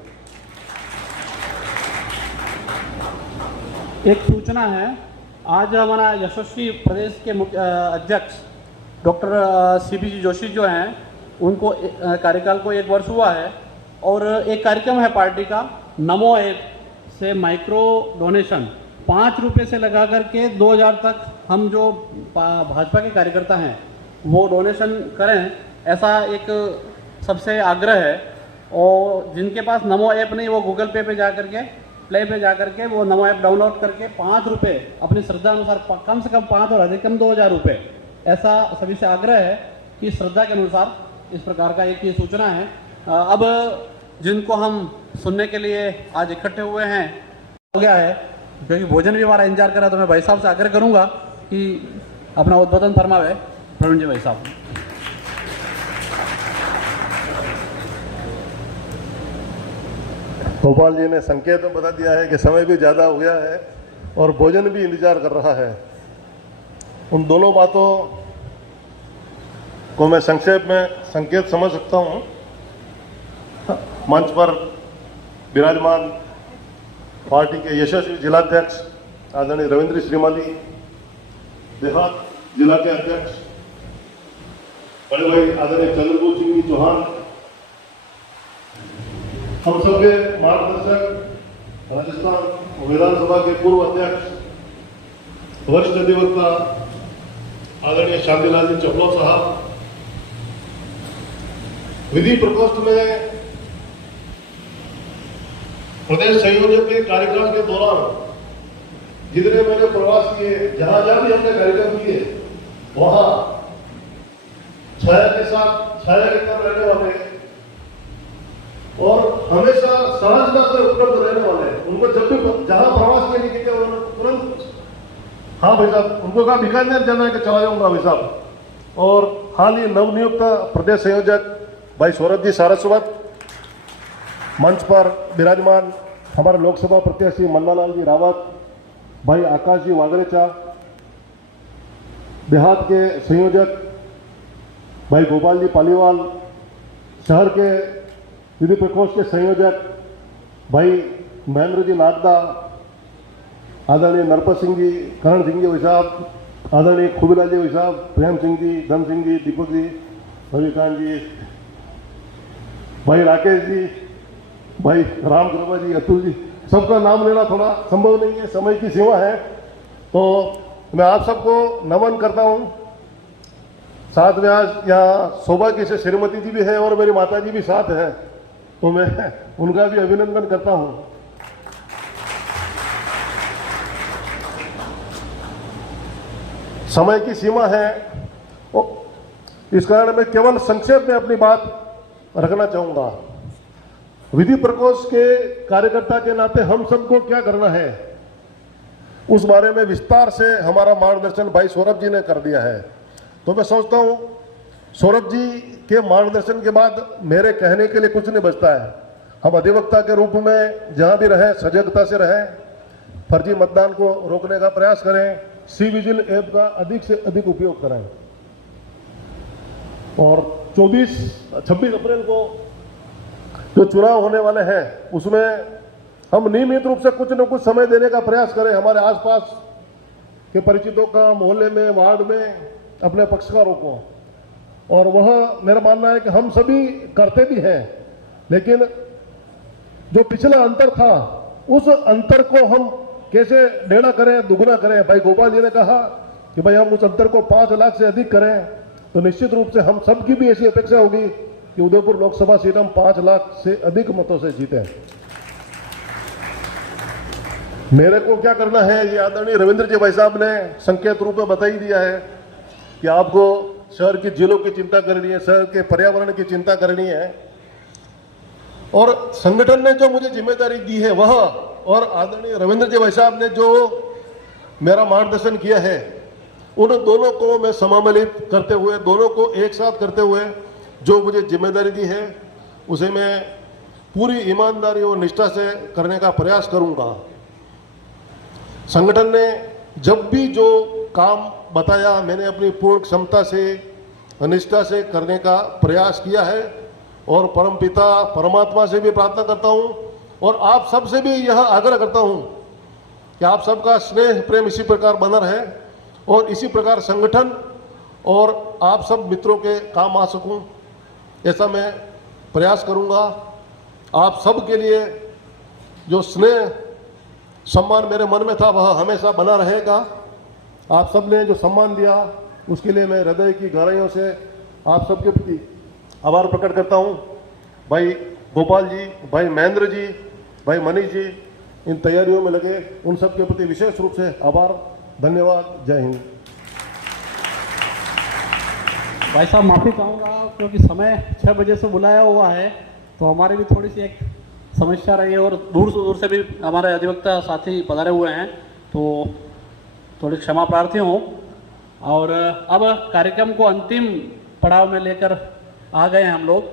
एक सूचना है, आज हमारा यशस्वी प्रदेश के मुख्य अध्यक्ष डॉक्टर CPG जोशी जो हैं, उनको कार्यकाल को 1 वर्ष हुआ है और एक कार्यक्रम है पार्टी का, नमो ऐप से माइक्रो डोनेशन 5 रुपये से लगा करके 2000 तक हम जो भाजपा के कार्यकर्ता हैं वो डोनेशन करें, ऐसा एक सबसे आग्रह है। और जिनके पास नमो ऐप नहीं, वो गूगल पे जा करके, प्ले पे जा करके वो नमो ऐप डाउनलोड करके 5 रुपये अपनी श्रद्धा अनुसार, कम से कम 5 और अधिकतम 2000 रुपये, ऐसा सभी से आग्रह है कि श्रद्धा के अनुसार इस प्रकार का एक ये सूचना है। अब जिनको हम सुनने के लिए आज इकट्ठे हुए हैं हो गया है, क्योंकि भोजन भी हमारा इंतजार कर रहा है, तो मैं भाई साहब से आग्रह करूंगा कि अपना उद्बोधन फरमावे। प्रवीण जी भाई साहब। गोपाल जी ने संकेत में बता दिया है कि समय भी ज़्यादा हो गया है और भोजन भी इंतजार कर रहा है। उन दोनों बातों को मैं संक्षेप में संकेत समझ सकता हूँ। मंच पर विराजमान पार्टी के यशस्वी जिलाध्यक्ष आदरणीय रविंद्र श्रीमाली, देहात जिला के अध्यक्ष बड़े भाई आदरणीय चंद्रभूष सिंह जी चौहान, हम सबके मार्गदर्शक राजस्थान विधानसभा के पूर्व अध्यक्ष वरिष्ठ अधिवक्ता आदरणीय शांतिलाल जी चपलो साहब, विधि प्रकोष्ठ में प्रदेश संयोजक के कार्यक्रम के दौरान जितने मैंने प्रवास किए, जहां जहां भी हमने कार्यक्रम किए, वहां छाया के साथ छाया के तरफ रहने वाले और हमेशा सहजता से उपलब्ध रहने वाले, उनको जब भी जहां प्रवास के लिए गए तुरंत हाँ भाई साहब, उनको कहा बीकानेर जाना है कि चला जाऊंगा भाई साहब। और हाल ही नवनियुक्त प्रदेश संयोजक भाई सौरभ जी सारस्वत, मंच पर विराजमान हमारे लोकसभा प्रत्याशी मन्नालाल जी रावत, भाई आकाश जी वागरेचा, देहात के संयोजक भाई गोपाल जी पालीवाल, शहर के विधि प्रकोष्ठ के संयोजक भाई महेंद्र जी नागदा, आदरणीय नरपत सिंह जी, करण सिंह जी साहब, आदरणीय खूबीलाल जी साहब, प्रेम सिंह जी, धन सिंह जी, दीपक जी, रविकांत जी, भाई राकेश जी, भाई राम कृपा जी, अतुल जी, सबका नाम लेना थोड़ा संभव नहीं है, समय की सीमा है, तो मैं आप सबको नमन करता हूं। साथ में आज यहाँ सौभाग्य से श्रीमती जी भी है और मेरी माता जी भी साथ है, तो मैं उनका भी अभिनंदन करता हूं। समय की सीमा है, इस कारण मैं केवल संक्षेप में अपनी बात रखना चाहूंगा। विधि प्रकोष्ठ के कार्यकर्ता के नाते हम सबको क्या करना है, उस बारे में विस्तार से हमारा मार्गदर्शन भाई सौरभ जी ने कर दिया है। तो मैं सोचता हूं सौरभ जी के मार्गदर्शन के बाद मेरे कहने के लिए कुछ नहीं बचता है। हम अधिवक्ता के रूप में जहां भी रहे सजगता से रहें, फर्जी मतदान को रोकने का प्रयास करें, सी-विजिल ऐप का अधिक से अधिक उपयोग करें और 26 अप्रैल को जो चुनाव होने वाले हैं उसमें हम नियमित रूप से कुछ न कुछ समय देने का प्रयास करें। हमारे आसपास के परिचितों का, मोहल्ले में, वार्ड में अपने पक्षकारों को, और वह मेरा मानना है कि हम सभी करते भी हैं, लेकिन जो पिछला अंतर था उस अंतर को हम कैसे डेढ़ा करें, दुगना करें। भाई गोपाल जी ने कहा कि भाई हम उस अंतर को 5 लाख से अधिक करें, तो निश्चित रूप से हम सबकी भी ऐसी अपेक्षा होगी कि उदयपुर लोकसभा सीट हम 5 लाख से अधिक मतों से जीते। मेरे को क्या करना है ये आदरणीय रविंद्र जी भाई साहब ने संकेत रूप में बता ही दिया है कि आपको शहर की झीलों की चिंता करनी है, शहर के पर्यावरण की चिंता करनी है। और संगठन ने जो मुझे जिम्मेदारी दी है वह, और आदरणीय रविंद्र जी भाई साहब ने जो मेरा मार्गदर्शन किया है, उन दोनों को मैं समामलित करते हुए, दोनों को एक साथ करते हुए जो मुझे जिम्मेदारी दी है उसे मैं पूरी ईमानदारी और निष्ठा से करने का प्रयास करूंगा। संगठन ने जब भी जो काम बताया मैंने अपनी पूर्ण क्षमता से, निष्ठा से करने का प्रयास किया है, और परमपिता परमात्मा से भी प्रार्थना करता हूं और आप सबसे भी यह आग्रह करता हूं कि आप सबका स्नेह प्रेम इसी प्रकार बना रहे और इसी प्रकार संगठन और आप सब मित्रों के काम आ सकूं, ऐसा मैं प्रयास करूंगा। आप सब के लिए जो स्नेह सम्मान मेरे मन में था वह हमेशा बना रहेगा। आप सब ने जो सम्मान दिया उसके लिए मैं हृदय की गहराइयों से आप सबके प्रति आभार प्रकट करता हूं। भाई गोपाल जी, भाई महेंद्र जी, भाई मनीष जी, इन तैयारियों में लगे उन सब के प्रति विशेष रूप से आभार, धन्यवाद, जय हिंद। भाई साहब माफ़ी चाहूँगा क्योंकि समय 6 बजे से बुलाया हुआ है, तो हमारी भी थोड़ी सी एक समस्या रही है और दूर से भी हमारे अधिवक्ता साथी पधारे हुए हैं, तो थोड़ी क्षमा प्रार्थी हूँ। और अब कार्यक्रम को अंतिम पड़ाव में लेकर आ गए हैं हम लोग।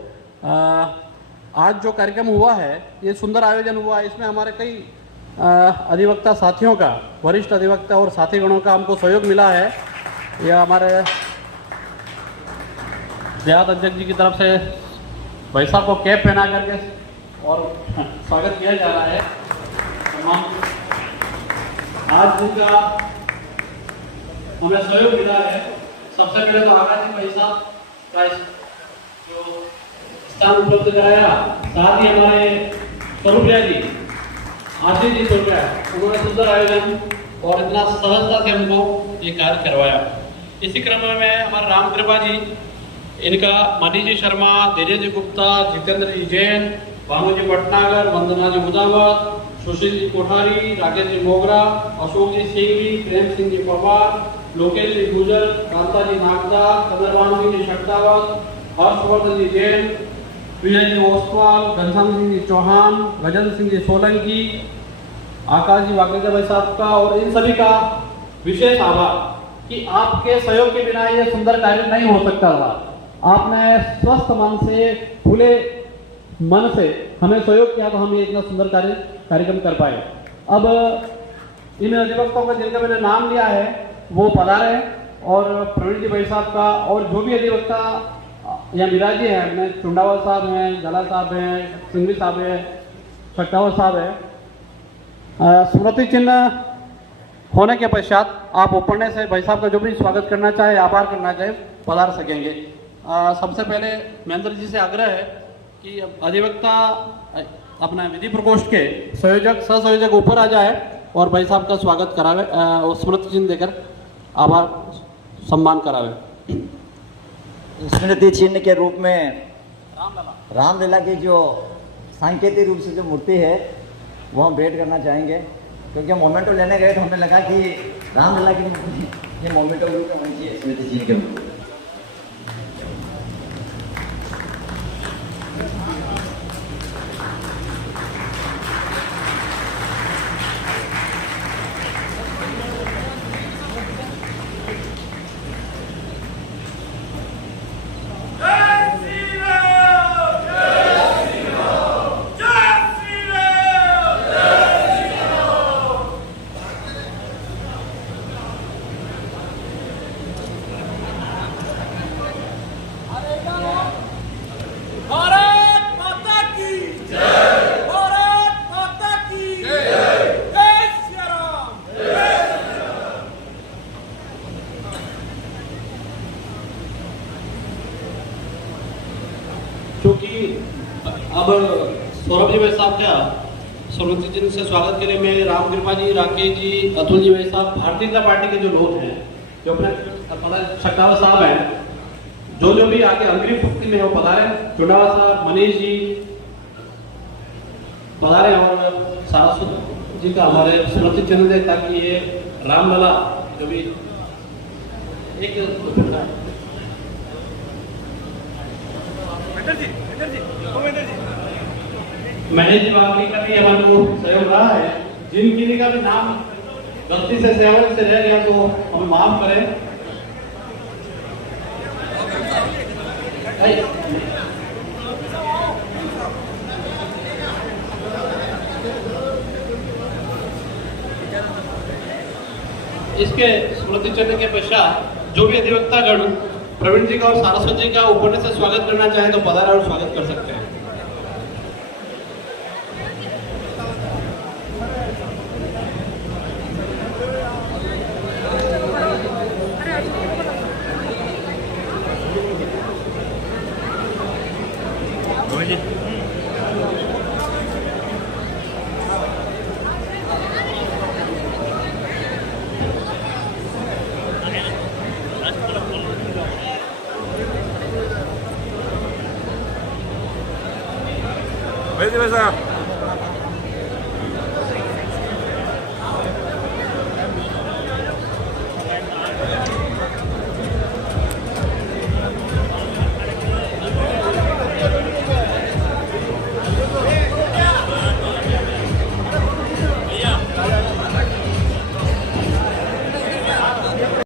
आज जो कार्यक्रम हुआ है ये सुंदर आयोजन हुआ है, इसमें हमारे कई अधिवक्ता साथियों का, वरिष्ठ अधिवक्ता और साथीगणों का हमको सहयोग मिला है। यह हमारे देहात अध्यक्ष जी की तरफ से भाई साहब को कैप पहना करके और स्वागत किया जा रहा है। आज जिनका हमें सहयोग मिला है, सबसे पहले तो आकाश जी भाई साहब का जो स्थान उपलब्ध कराया, साथ ही हमारे स्वरूपिया जी, आशीष जी स्वरूपिया, उन्होंने सुंदर आयोजन और इतना सहजता से हमको ये कार्य करवाया। इसी क्रम में हमारे राम कृपा जी, इनका मनीष जी शर्मा, धैर्य जी गुप्ता, जितेंद्र जी जैन, भानु जी भटनागर, वंदना जी मुदावत, सुशील जी कोठारी, राकेश जी मोगरा, अशोक जी सिंघी, प्रेम सिंह जी पवार, लोकेश जी गुजर, कांता जी नागदा, कदरवान जी शक्तावत, हर्षवर्धन जी जैन, विजय जी ओसवाल, घनश्याम सिंह जी चौहान, गजेंद्र सिंह जी सोलंकी, आकाश जी वाकरेजा भाई साहब का और इन सभी का विशेष आभार कि आपके सहयोग के बिना ये सुंदर कार्य नहीं हो सकता था। आपने स्वस्थ मन से, खुले मन से हमें सहयोग किया तो हम ये इतना सुंदर कार्यक्रम कर पाए। अब इन अधिवक्ताओं का जिनका मैंने नाम लिया है वो पधारे, और प्रवीण जी भाई साहब का और जो भी अधिवक्ता यहाँ विराजी है, अपने चुंडावल साहब हैं, जला साहब हैं, सिंघवी साहब हैं, शक्तावल साहब हैं। स्मृति चिन्ह होने के पश्चात आप ऊपरने से भाई साहब का जो भी स्वागत करना चाहे, आभार करना चाहे, पधार सकेंगे। सबसे पहले महेंद्र जी से आग्रह है कि अधिवक्ता अपना विधि प्रकोष्ठ के संयोजक, सह संयोजक ऊपर आ जाए और भाई साहब का स्वागत करावे, स्मृति चिन्ह देकर आभार सम्मान करावे। स्मृति चिन्ह के रूप में रामलला की जो सांकेतिक रूप से जो मूर्ति है वो हम भेंट करना चाहेंगे, क्योंकि हम मोमेंटो लेने गए तो हमें लगा कि रामलला की मूर्ति ये मोमेंटो रूप में होनी चाहिए स्मृति चिन्ह के रूप में। क्योंकि अब सौरभ जी भाई साहब का स्मृति चिन्ह से स्वागत के लिए मैं राम कृपा जी, राकेश जी, अतुल जी भाई साहब, भारतीय जनता पार्टी के जो लोग हैं, जो अपने शक्तावत साहब हैं, जो भी आके अग्रिम पंक्ति में वो पधारे, चुनावा साहब, मनीष जी पधारे और सारस्वत जी का हमारे स्मृति चिन्ह दे, ताकि ये रामलला जो भी एक मैनेज विभाग का भी हमारे को सहयोग रहा है। जिन किसी का भी नाम गलती से सेवक से रह गया तो हमें माफ करें। इसके स्मृति चिन्ह के पश्चात जो भी अधिवक्ता गण प्रवीण जी का और सारस्वत जी का ऊपर से स्वागत करना चाहे तो पधारा और स्वागत कर सकते हैं। भाई साहब